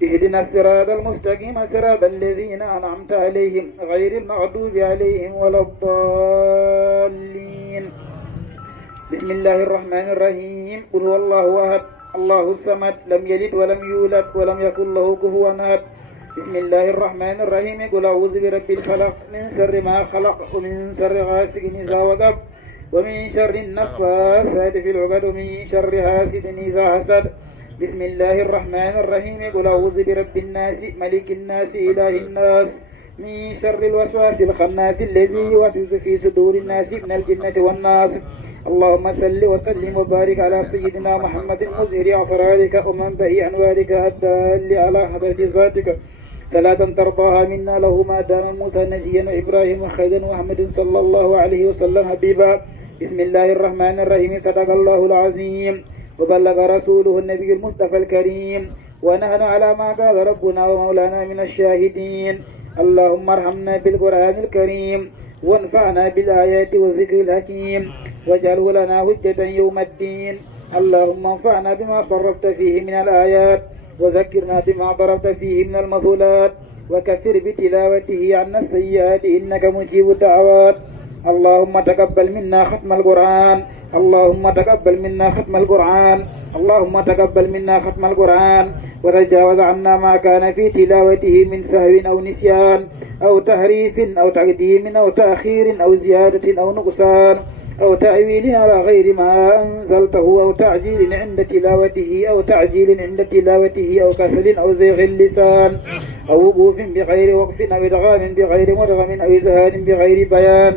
اهدنا الصراط المستقيم صراط الذين أنعمت عليهم غير المغضوب عليهم ولا الضالين. بسم الله الرحمن الرحيم قل هو الله أحد الله الصمد لم يلد ولم يولد ولم يكن له كفوا أحد بسم الله الرحمن الرحيم قل أعوذ برب الفلق من شر ما خلق ومن شر غاسق إذا وقب ومن شر النفاثات في العقد ومن شر حاسد إذا حسد بسم الله الرحمن الرحيم قل أعوذ برب الناس ملك الناس إله الناس من شر الوسواس الخناس الذي يوسوس في صدور الناس من الجنة والناس اللهم صل وسلم وبارك على سيدنا محمد مظهر أسرارك ومنبع أنوارك الدال على حضرة ذاتك صلاة ترضاها منا له ما دام موسى نجيا وإبراهيم خيرا وأحمد صلى الله عليه وسلم حبيبا بسم الله الرحمن الرحيم صدق الله العظيم وبلغ رسوله النبي المصطفى الكريم ونحن على ما قال ربنا ومولانا من الشاهدين اللهم ارحمنا بالقرآن الكريم وانفعنا بالآيات والذكر الحكيم واجعله لنا حجة يوم الدين اللهم انفعنا بما صرفت فيه من الآيات وذكرنا بما ضربت فيه من المثلات وكفر بتلاوته عنا السيئات إنك مجيب الدعوات اللهم تقبل منا ختم القرآن اللهم تقبل منا ختم القرآن اللهم تقبل منا ختم القرآن وتجاوز عنا ما كان في تلاوته من سهو أو نسيان أو تحريف أو تقديم أو تأخير أو زيادة أو نقصان أو تأويل على غير ما أنزلته أو تعجيل عند تلاوته أو تعجيل عند تلاوته أو كسل أو زيغ اللسان أو وقوف بغير وقف أو إدغام بغير مدغم أو إزهار بغير بيان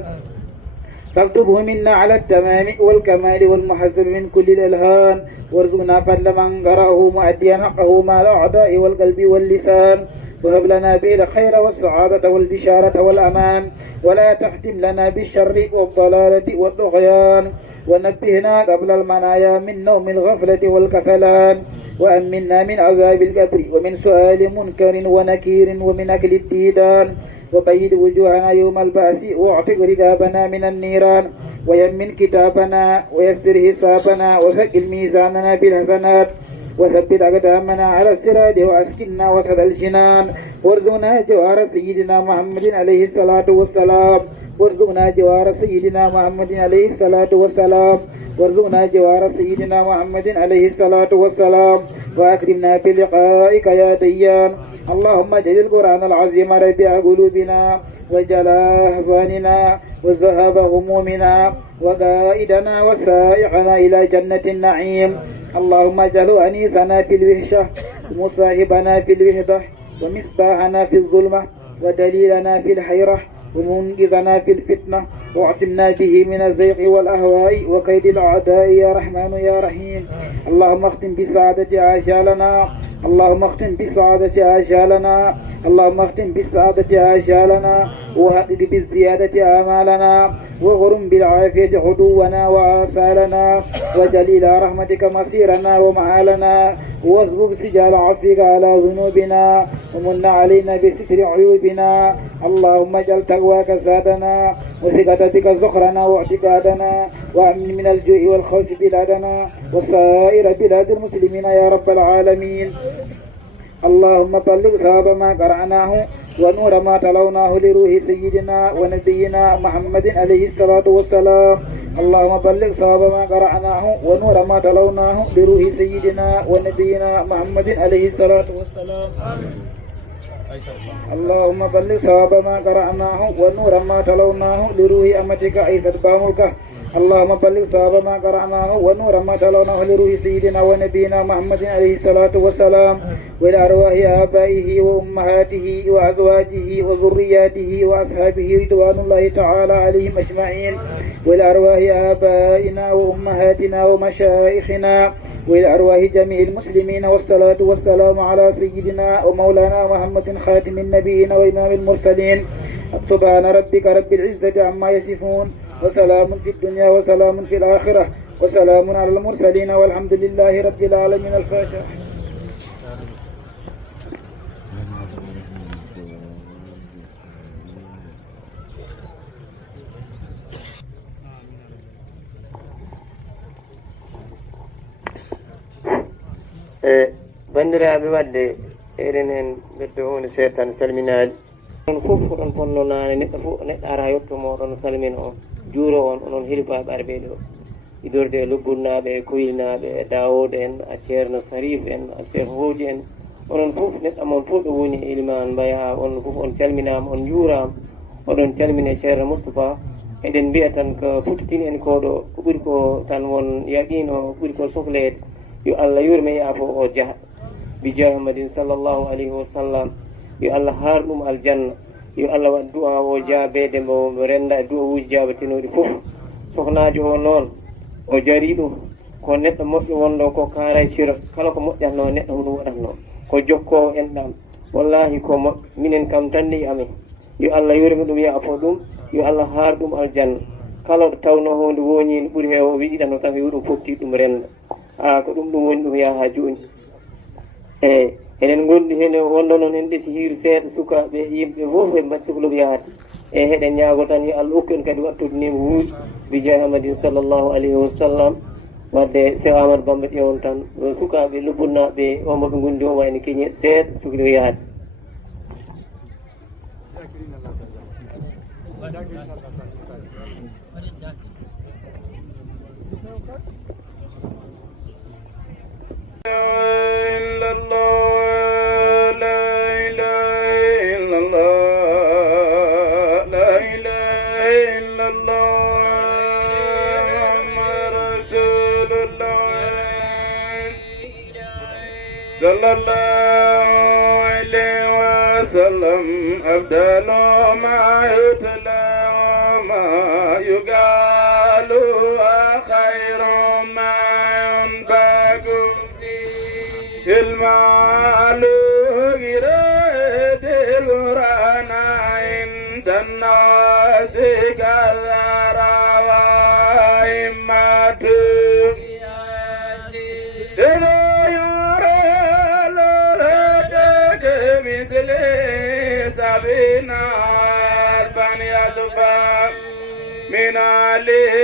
فاكتبه منا على التمام والكمال والمحزن من كل الألهان وارزقنا فضل من قرأه مؤديا حقه مع الأعداء والقلب واللسان وهب لنا به الخير والسعادة والبشارة والأمان ولا تختم لنا بالشر والضلالة والطغيان ونبهنا قبل المنايا من نوم الغفلة والكسلان وأمنا من عذاب القبر ومن سؤال منكر ونكير ومن أكل الديدان وبيد وجوهنا يوم البعث واعتق رقابنا من النيران ويمن كتابنا ويسر حسابنا وثقل ميزاننا بالحسنات وثبت أقدامنا على الصراط وأسكننا وسط الجنان وارزقنا جوار سيدنا محمد عليه الصلاة والسلام وارزقنا جوار سيدنا محمد عليه الصلاة والسلام وارزقنا جوار سيدنا محمد عليه الصلاة والسلام وأكرمنا بلقائك يا ديان اللهم اجعل القرآن العظيم ربيع قلوبنا وجلاء أحزاننا وذهاب همومنا وقائدنا وسائقنا إلى جنة النعيم اللهم اجعله أنيسنا في الوحشة ومصاحبنا في الوحدة ومصباحنا في الظلمة ودليلنا في الحيرة ومنقذنا في الفتنة واعصمنا به من الزيغ والأهواء وكيد الأعداء يا رحمن يا رحيم اللهم اختم بسعادة آجالنا اللهم اختم بسعادة آجالنا اللهم اختم بالسعادة آجالنا وحقق بالزيادة آمالنا وغرم بالعافية عدونا وآثالنا واجعل إلى رحمتك مصيرنا ومآلنا واصبب سجال عفوك على ذنوبنا ومن علينا بستر عيوبنا اللهم اجعل تقواك زادنا وثقة بك زخرنا واعتقادنا وأمن من الجوع والخوف بلادنا وسائر بلاد المسلمين يا رب العالمين اللهم بلغ ثواب ما قرأناه ونور ما تلوناه لروح سيدنا ونبينا محمد عليه الصلاة والسلام اللهم بلغ ثواب ما قرأناه ونور ما تلوناه لروح سيدنا ونبينا محمد عليه الصلاة والسلام اللهم بلغ ثواب ما قرأناه ونور ما تلوناه لروح أمتك عيسى بامرك اللهم بلغ ثواب ما قرأناه ونور ما تلوناه لروح سيدنا ونبينا محمد عليه الصلاة والسلام وإلى أرواح آبائه وأمهاته وأزواجه وذرياته وأصحابه رضوان الله تعالى عليهم أجمعين وإلى أرواح آبائنا وأمهاتنا ومشايخنا وإلى أرواح جميع المسلمين والصلاة والسلام على سيدنا ومولانا محمد خاتم النبيين وإمام المرسلين سبحان ربك رب العزة عما يصفون وسلام في الدنيا وسلام في الآخرة وسلام على المرسلين والحمد لله رب العالمين الفاتحة bandiraɓe wadde eɗen hen ɓeddo hunde seetan salminali on fof oɗon ponno nane neɗɗo fof neɗɗo ara yetto moɗon salmina on juuro on onon helibaɓe arɓeɗe o idorde e lubbunnaɓe e koyilnaɓe e Dawoud en a ceerno Sarif en a Cheikh Hoji en onon fof neɗɗo mon fof ɗo woni Iliman Mbaya on fof on calminama on juurama oɗon calmine ceerno Moustapha eɗen mbiya tan ko futtitini en koɗo ko ɓuuri ko tan won yaqino ɓuuri ko sohlede yo Allah yurme yaafo o jaaha bi Muhammadin sallllahu alayhi wa sallam yo Allah haar ɗum aljanna yo Allah waɗ du'a o jaabede mo renda du'a uji jaabatinoɗi fof sohnajo o noon o jari ɗum ko neɗɗo moƴƴo wonɗo ko kaaray sira kala ko moƴƴatno neɗɗo ɗum waɗatno ko jokkowo enɗam wallahi ko moƴƴo minen kam tanni amen yo Allah yurme ɗum yaafo ɗum yo Allah haar ɗum aljanna kala ɗo tawno honde woñi ɓuuri heewo o wiɗiɗano tan wi ɗum fofti ɗum renda ko ɗum woni ɗum yaha joni eyyi eɗen gondi hen wonɗo noon en ɗesi hiir seeɗa sukaɓe yimɓe fof e mbacci sohluɓe yahata eyyi heɗen ñaago tan yo Allah hokku en kadi wattude nimo wuuɗi bi Muhammadin sallllahu alayhi wa sallam wadde Cheikh Amadou Bamba ƴewon tan sukaɓe lubbunnaɓe omoɓe gondi o wayno keñe seeɗa sohluɓe yahata صلى الله عليه وسلم أفضل ما يتلى وما يقال وخير ما ينفق فيه المال غير القرآن عند الناس كثر وإمات سبينا أربعين يصفى من عليه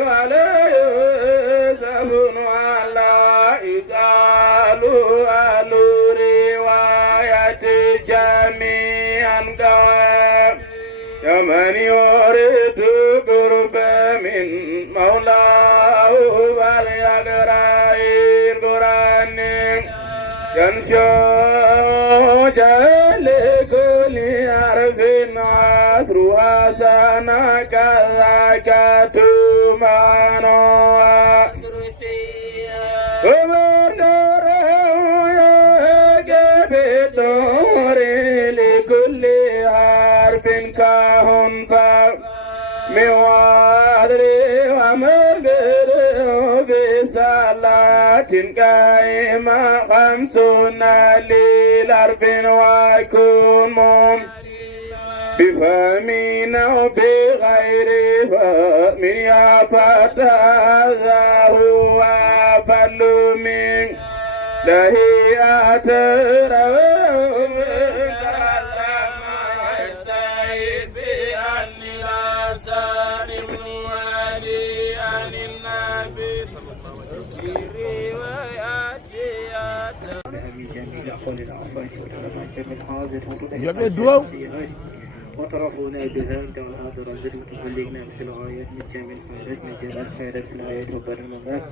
ولا يسألون ولا يسألوا أهل رواية جميعا قوام كمن يريد قرب من مولاه فليقرأ القرآن ينشأ لكل حرف عصر وسنة كذاك تمانا ومنور بدور لكل حرف كهن فموادر ومغر بصلاة قائمة خمسون للأرف ويكون بفهمين وبغير فهم يا فتى ذا هو أفل من لهيئة روم تعلم السيد بأن لا سالم ولي عن النبي في رواياتي وطرفونا بذلك والآخر الذي تبلغنا مثل الآيات من جامع الفائدات من جامع الفائدات في الآيات وبر الممات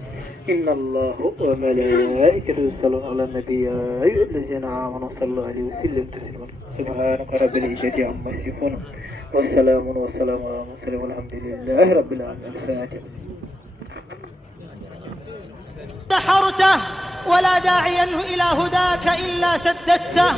إن الله وملائكته يصلون على النبي يا أيها الذين آمنوا صلوا عليه وسلم تسليما سبحانك رب العزة عما يصفون والسلام على المرسلين والحمد لله رب العالمين. الفاتحة. دحرته ولا داعيا إلى هداك إلا سددته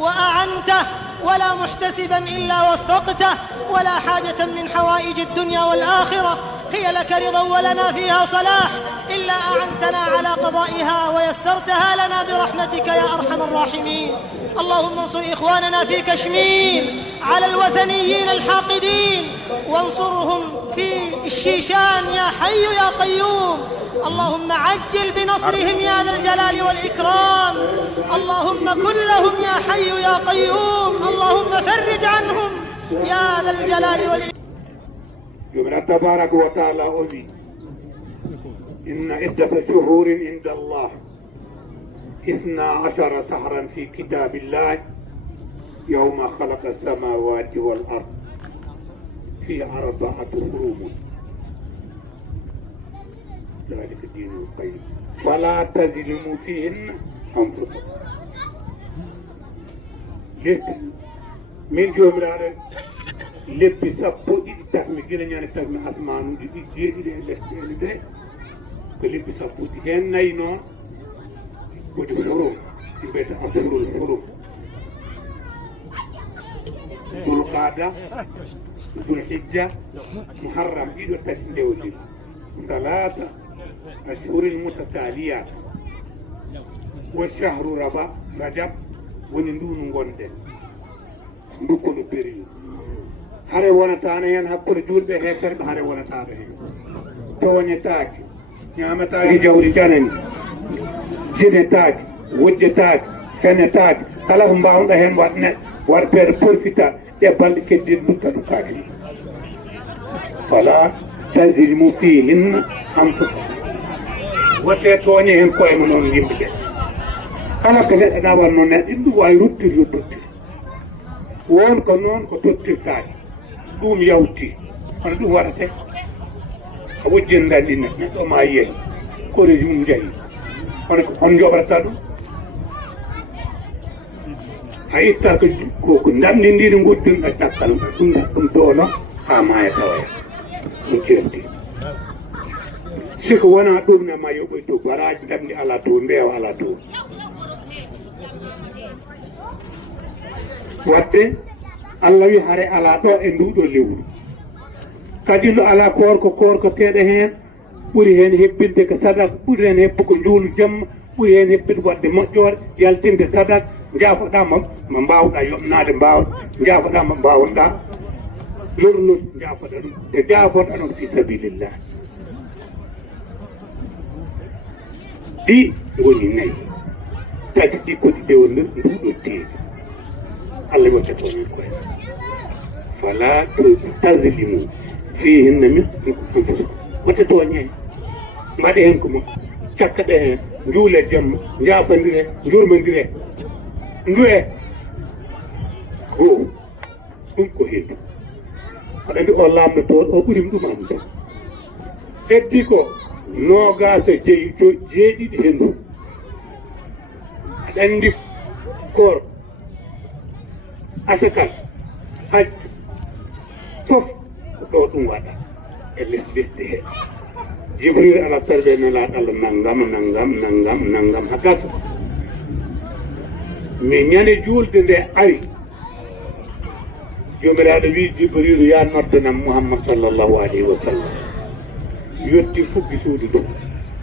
وأعنته ولا محتسبا إلا وفقته ولا حاجة من حوائج الدنيا والآخرة هي لك رضا ولنا فيها صلاح إلا أعنتنا على قضائها ويسرتها لنا برحمتك يا أرحم الراحمين. اللهم انصر إخواننا في كشمير على الوثنيين الحاقدين وانصرهم في الشيشان يا حي يا قيوم. اللهم عجل بنصرهم يا ذا الجلال والإكرام. اللهم كن لهم يا حي يا قيوم. اللهم فرج عنهم يا ذا الجلال والإكرام. يقول تبارك وتعالى أولي إن عدة شهور عند الله 12 شهرا في كتاب الله يوم خلق السماوات والأرض في 4 حروم ذلك الدين القيم فلا تظلموا فيهن أنفسكم من جملة lebbi sappo ɗiɗi tahmi gila ñande tahmi asmanuji ɗi jeeɗiɗe e lesɗele ɗe ko lebbi sappoji hen nayyi noon woni forum ɗi mbiyata asrul forum dul qada dul hijja muharram ɗiɗo tati ndewdi salata ashhuril mutataliyat wa shahru rajab woni ndunu gonɗen ndukkono période hare wonataano hen hakkude julɓe e heferɓe hare wonataano hen toñetaake ñamataake jawdi janani jinetaake wujjetaake fenetaake kala ko mbawɗa hen waɗ neɗɗo wartede profita e balɗe keddiɗe dutta duttaake ɗi fala tazlimu fihinna anfusakum wote tooñe hen koyema noon yimɓe ɓe kala ko neɗɗo ɗawanno neɗɗo ɗum wawi ruttir yo tottir won ko noon ko tottirtaake ɗum yawti kono ɗum waɗate a wujjindandi neɗɗo ma yeehi koreji mum jahi kono on joɓata ɗum a ittat ko ndamdindiɗo guddinɗo caggal ɗum doono ha maya tawoya ɗum certi siko wona ɗum ne ma yoɓoy to baraji damɗi ala to mbeewa ala to wadde Allah wi hare ala ɗo e nduɗo lewru kadi no ala korko teɗe hen ɓuuri hen hebbinde ko sadak ɓuuri hen hebbu ko juulu jamma ɓuuri hen hebbinde wadde moƴƴore yaltinde sadak jaafoɗama mo mbawɗa yoɓnade mbawɗa jaafoɗama mbawɗa lornode jaafoɗa ɗum te jaafoɗa ɗum fi sabilillah ɗi goni nayyi tati ɗi kodi ɗewondir nduɗo teeɗi Allah wattata toon koye fala tazlimu fihinna min anfusakum watte tooñe mbaɗe hen ko mo cakkaɗe hen juule jamma jaafodire jurmodire nduwe goo ɗum ko heddu aɗa andi o lamdo toon o ɓuurimi ɗum amde heddi ko nogas e jeeɗiɗi hendu aɗa andi koor asakal hajju fof ɗo ɗum waɗa e lesɗe he jibril ala tarɓe nelaɗo Allah naggam ha gasa mais ñande julde nde ari jomiraɗo wi jibril ya noddanam Muhammad sallllahu alayhi wa sallam yetti fuggi suudu ɗum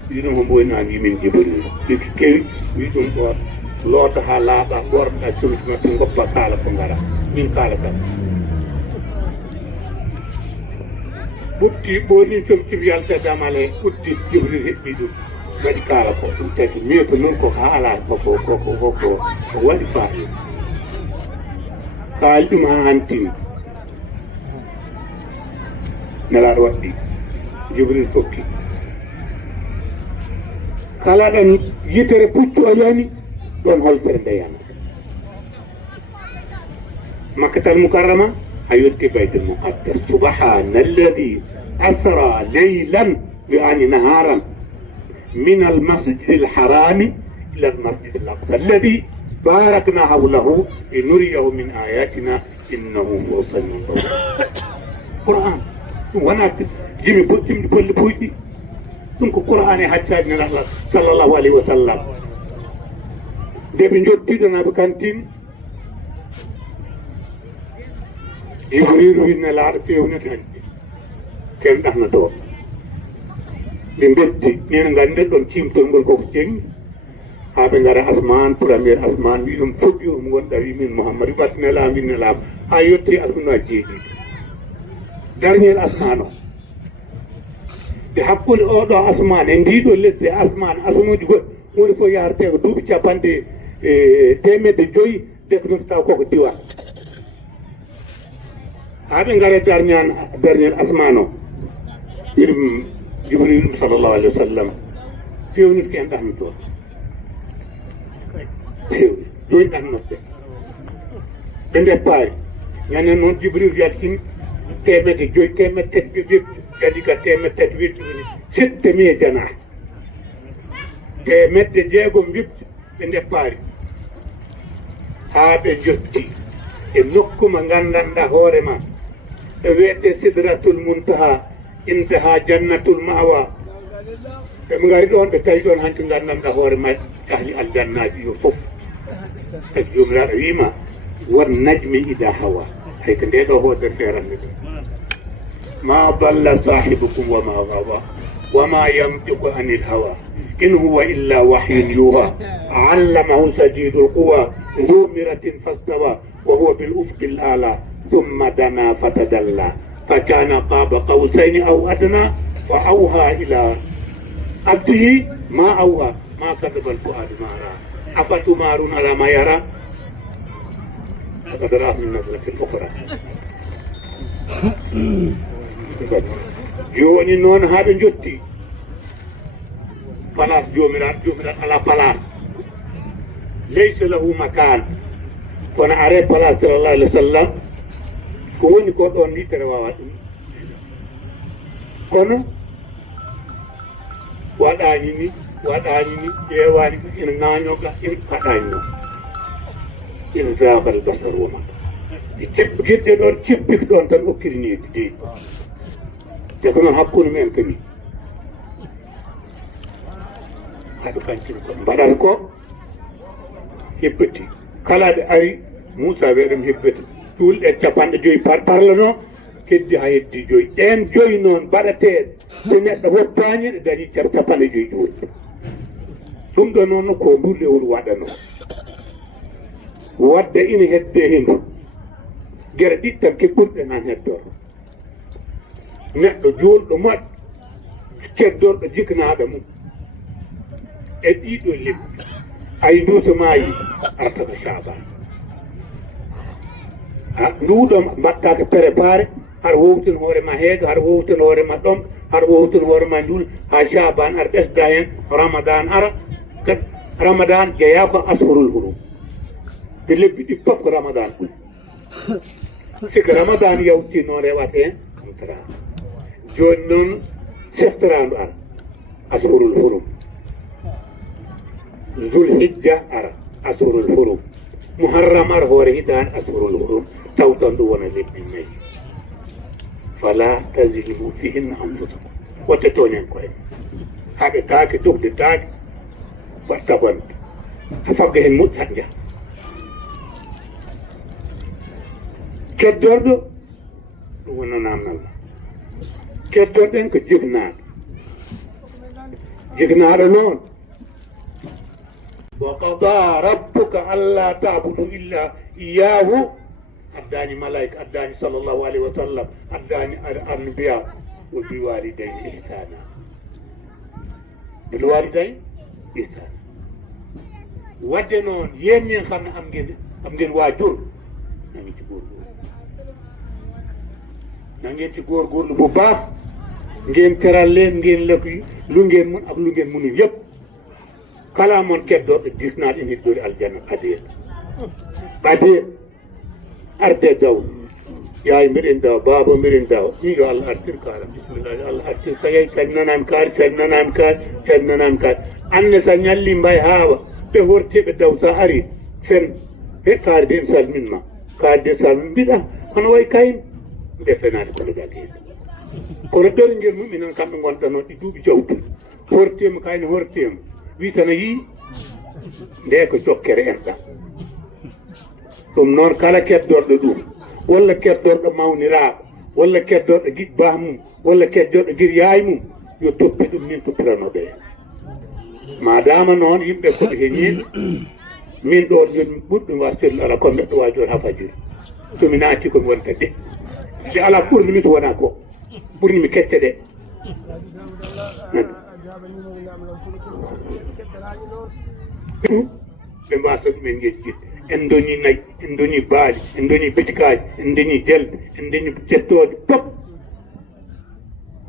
wi ɗum hombo wonami yimin jibril ɗiki kewi wi ɗum ɗo loota ha laaɓa ɓorɗa solution to goppa kaala ko ngara min kaala kam ɓutti ɓonin comcim yaltadamale ɓutti jibril heɓɓi ɗum waɗi kaala ko ɗum tagi mieux ko noon ko ha ala koko waɗi faami kaali ɗum ha hantini nelaɗo waɗɗi jibril fokki kala ɗan yitere puccu o yani ɗon holtere ndeyana makkatal mukarrama a yetti baytul muqaddas subhana alladi asra leylan yani naharan min almasjid alharami ila almasjid alaqsa alladi barakna hawlahu linuriyahu min ayatina innahu huwa samiun basir qur'an wona jimi bolli puyɗi ɗum ko qur'an e haccaji nelaɗo sallllahu alayhi wa sallam nde ɓe jottiɗonaɓe kantine jibril winne laaɗo fewnete hanƴe ken ɗahnoto ɓe beddi nene gande ɗon cimtol ngol koko cengi ha ɓe gara asman premier asman wi ɗum foggi on gonɗa wi min Mouhammad ɓattinela minne laam ha yetti asmanuaji jeeɗiɗi dernier asman o de hakkude oɗo asman e ndiɗo lesde asman asmanuji goɗɗi woni fof yarate ko duuɓi capanɗe temedde joyyi de ko taw koko diwan ha ɓe gaare dernier asman o wiɗum jibril ɗum sallllahu alayhi wa sallam fewnit ko en ɗahmitoon fewni joni ɗahnoɓe ɓe deppaari ñanen noon jibril yaltini temedde joyyi temedde tati ɓe wirti kadi ka temedde tati wirti woni 600 جناح مد جيغم بيبت بندباري هذا جوتي النكو من غندان هورما ويت سدرة المنتهى انتهى جنة المأوى مغاري دون بتاي دون هانتو غندان هورما أهل الجنة يوسف الجملة ريما والنجم إذا هوى هيك ده هو الفعل ما ضل صاحبكم وما غوى وما ينطق عن الهوى إن هو إلا وحي يوحى علمه شديد القوى ذو مرة فاستوى وهو بالأفق الأعلى ثم دنا فتدلى فكان قاب قوسين أو أدنى فأوحى إلى عبده ما أوحى ما كذب الفؤاد ما رأى أفتمارون على ما يرى فقد رأى من نظرة أخرى جوني نون هذا جوتي بلاس جوميرات على بلاس ليس له مكان كنا أرى بلاس صلى الله عليه وسلم كوني كون دي ترواوات كنا واداني يواني إن نانيوكا إن كتانيو إن زاغ البصر وما تشيب جيت دون تشيب بيك دون تن أكيرني دي تكون هابكون من كمي هذا كان كم بدركو هبتي كلا أري موسى بيرم هبتي تقول الجبان جوي بارلانو كدي هاي دي جوي إن جوي نون بارتين سنة وباني داري جبان جوي جوي ثم دونو كومبول يقول وادانو واد إن هدهين جردي تركيبون أنا هدور نحن جول دمات كدور جيكنا هذا مو أديدو لب أيدو سماي أرتب شعبان نودم باتاك بريبار هر وقتن هوري ما هيك هر وقتن هوري ما دوم هر وقتن هوري ما نول شعبان أردس داين رمضان أرى رمضان جيافة أشهر الهروب اللب يبقى رمضان سك رمضان يوتي نوري واتين ترى جونن سفتران أرى أشهر الهروب ذو الحجة أرى أشهر الهروب محرم أرى هوري دان أشهر الهروب توتن دون لب المي فلا تزلموا فيهن أنفسكم وتتونين كوين هذا تاك تبدي تاك واتبن هفقه الموت حجة كدردو وانا نعمل كدردو انك جغنار نون وقضى ربك ألا تعبدوا إلا إياه أداني ملائكة أداني صلى الله عليه وسلم أداني الأنبياء وبالوالدين إحسانا بالوالدين إحسانا ودنون يمين خم أمجن واجور نانجي تقول قول بباف ngeen teral leen ngeen lekk lu ngeen mun ak lu ngeen mënul yëpp kala mon keddo dis naa indi dori aljanna ade arde daw yaay mirin daw baba mirin daw ni do Allah artir kala bismillah Allah artir sayay sannan kar anne sa nyalli mbay hawa be horti be daw sa ari fen he kar be salminma kar de salmin bida hono way kayin defenade ko gadi kono ɗerngel mum enen kamɓe gonɗano ɗi duuɓi jawtuɗi hortima kayne hortima wi tan a yii nde ko jokkere en ɗam ɗum noon kala keddorɗo ɗum walla keddorɗo mawniraɓe walla keddorɗo giɗ bah mum walla keddorɗo giɗ yaay mum yo toppi ɗum min toppiranoɓe en madama noon yimɓe koɓe heñiɓe min ɗo joni ɓurɗum wasirlo ala ko neɗɗo wawi joni ha fajiri somi naati komi wonta de nde ala ɓurnimi so wona ko ɓurnimi kecce ɗe ɓe mbasa ɗumen yejjide en doñi nayyi en doñi baali en doñi bitikaji en doñi jelɓe en doñi cettode pop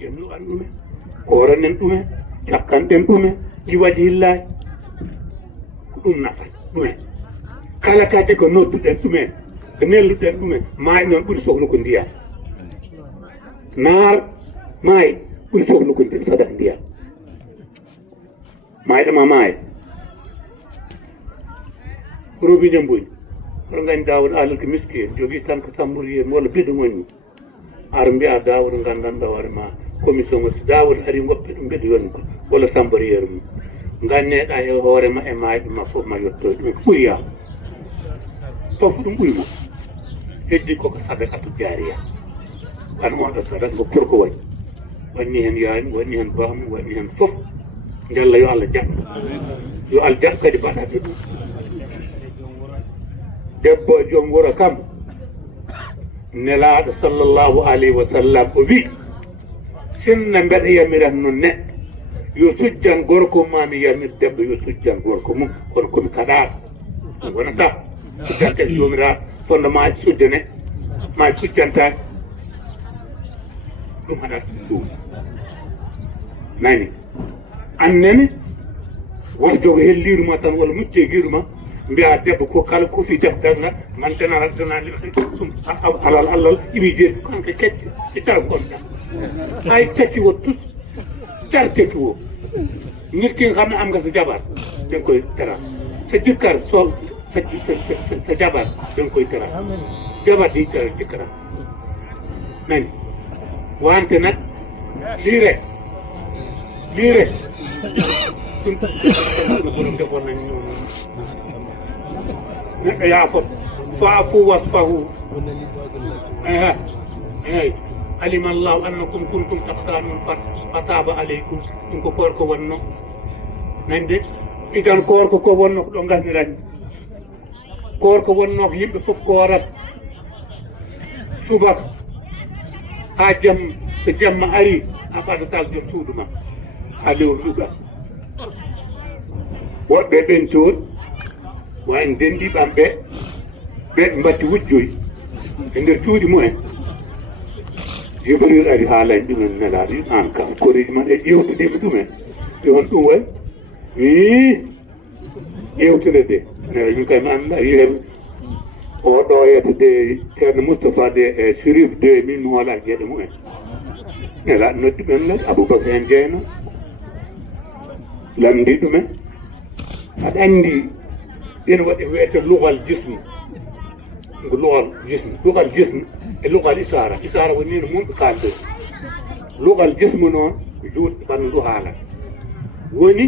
ƴemlu an ɗumen koranen ɗumen cakkanɗen ɗumen liwaji hillaji ko ɗum nafat ɗumen kala kate ko nodduɗen ɗumen ko nelluɗen ɗumen maayi noon ɓuuri sohlu ko ndiyam naar maayi كل شغل كنت صدق بيها معي روبي جنبوي رنغان داود آلك مسكين جوغي تانك تامبوري مولا بيدو وني أرمبيا داود رنغان داود ما كوميسيون داود أري وقت بيدو وني ولا سامبوري يرمي غاني أي هوري ما إماي ما فوق ما يوتو كويا توفر مبويما هدي كوكا صدقة جارية كان وانا صدق بكركو وي واني هن يان واني هن باهم واني هن فوق جل يو الله جاب يو الله جاب كدي بانا debbo jom wuro kam nelaaɗo sallllahu alayhi wa sallam o wi sinno mbeɗa yamiran non neɗɗo yo sujjan gorko ma mi yamir debbo yo sujjan gorko mum kono komi kaɗaɗo ɗum wonata sujjante jomiraɗo fonno ma suddane ma sujjantani ɗum haɗata ɗum nani annene won jogo helliruma tan walla mucce giruma mbiya debbo ko kala ko fi defdanga man tanara tanali sum alal imi je kanko kecci ci tar gonɗa ay kecci wo tus tar kecci wo nit ki nga xam ne am nga sa jabar da nga koy teral sa jëkkër soo sa jabar da nga koy teral jabar di teral jëkkëram nani wante nag lii rek suñ borom defoon nañ neɗɗo yaafot faafu wasfahu eyi alima allahu annakum kuntum taftanun fataba aleykum ɗum ko korko wonno nande idan korko ko wonno ko ɗo gasnirani korko wonno ko yimɓe fof koorat subaka ha jam so jamma ari a ɓadatal jot suudu ma ha lewru ɗuga woɓɓe ɓen toon wayen dendi ɓamɓe ɓe mbatti wujjoyi e nder cuuɗi mumen Jibril ari haalani ɗumen nelaɗo an kam koreji man e ƴewtuɗima ɗumen e hon ɗum way ƴewtude de nela min kam anda yihen oɗo yettede ceerno Moustapha de e Sérif de min mi waala gueɗe mumen nelaɗo noddi ɓen nag Aboubacar hen jeyno lamdi ɗumen aɗa andi ina waɗi wiyete lugal jisme ko lugal jisme e lugal isara woni no mumɓe kalde lugal jisme noon juutɗo ɓandu ndu haalata woni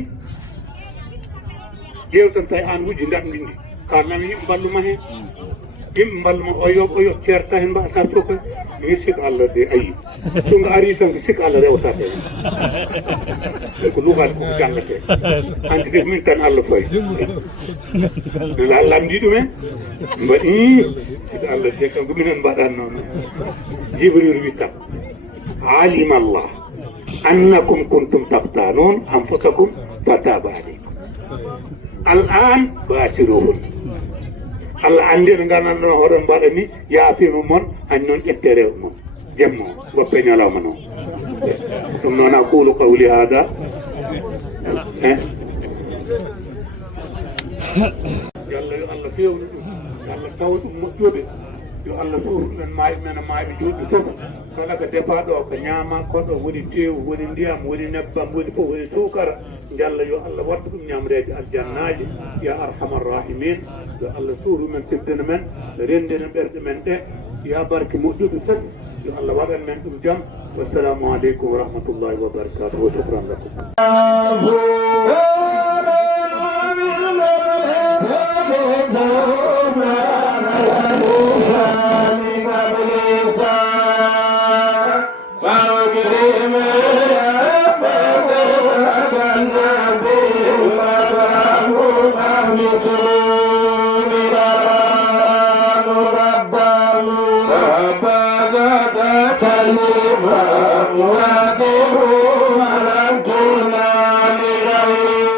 ƴewtan tawi an wujji ndaɓdi ndi kalnami yimɓe mballuma hen yimɓe mballuma o yo ceerta hen mbasa fof mi sikka Allah de ayi so nga ari tan ko sikka Allah rewtata hen ko lugal koko jangate hanti de min tan Allah fayi lamdi ɗumen mbaɗi sikka Allah de kanko minen mbaɗan noon Jibril wi kam alima Allah annakum kuntum taftanun anfusakum fataba aleykum al'an batiruhun Allah andi no gandanɗon hoɗon mbaɗa ni yaafima moon hañ noon ƴette rew moon jemmo woppe ñalawma noon ɗum noon aqulu qawli hada yalla yo Allah fewnu ɗum Allah tawa ɗum moƴƴuɓe yo Allah fofmen maaɓe men maaɓe juuɗe fof kala ko defaɗo ko ñaama koɗo woni tewu woni ndiyam woni nebbam woni fof woni sukara njalla yo Allah watta ɗum ñamreede aljannaji ya arhamar rahimin yo Allah suuru men siddana men rendina ɓerɗe men ɗe ya barke moƴƴuɓe fof yo Allah waɗan men ɗum jam wassalamu aleykum wa rahmatullahi wa barakatuh wa shukran lakum Thank you.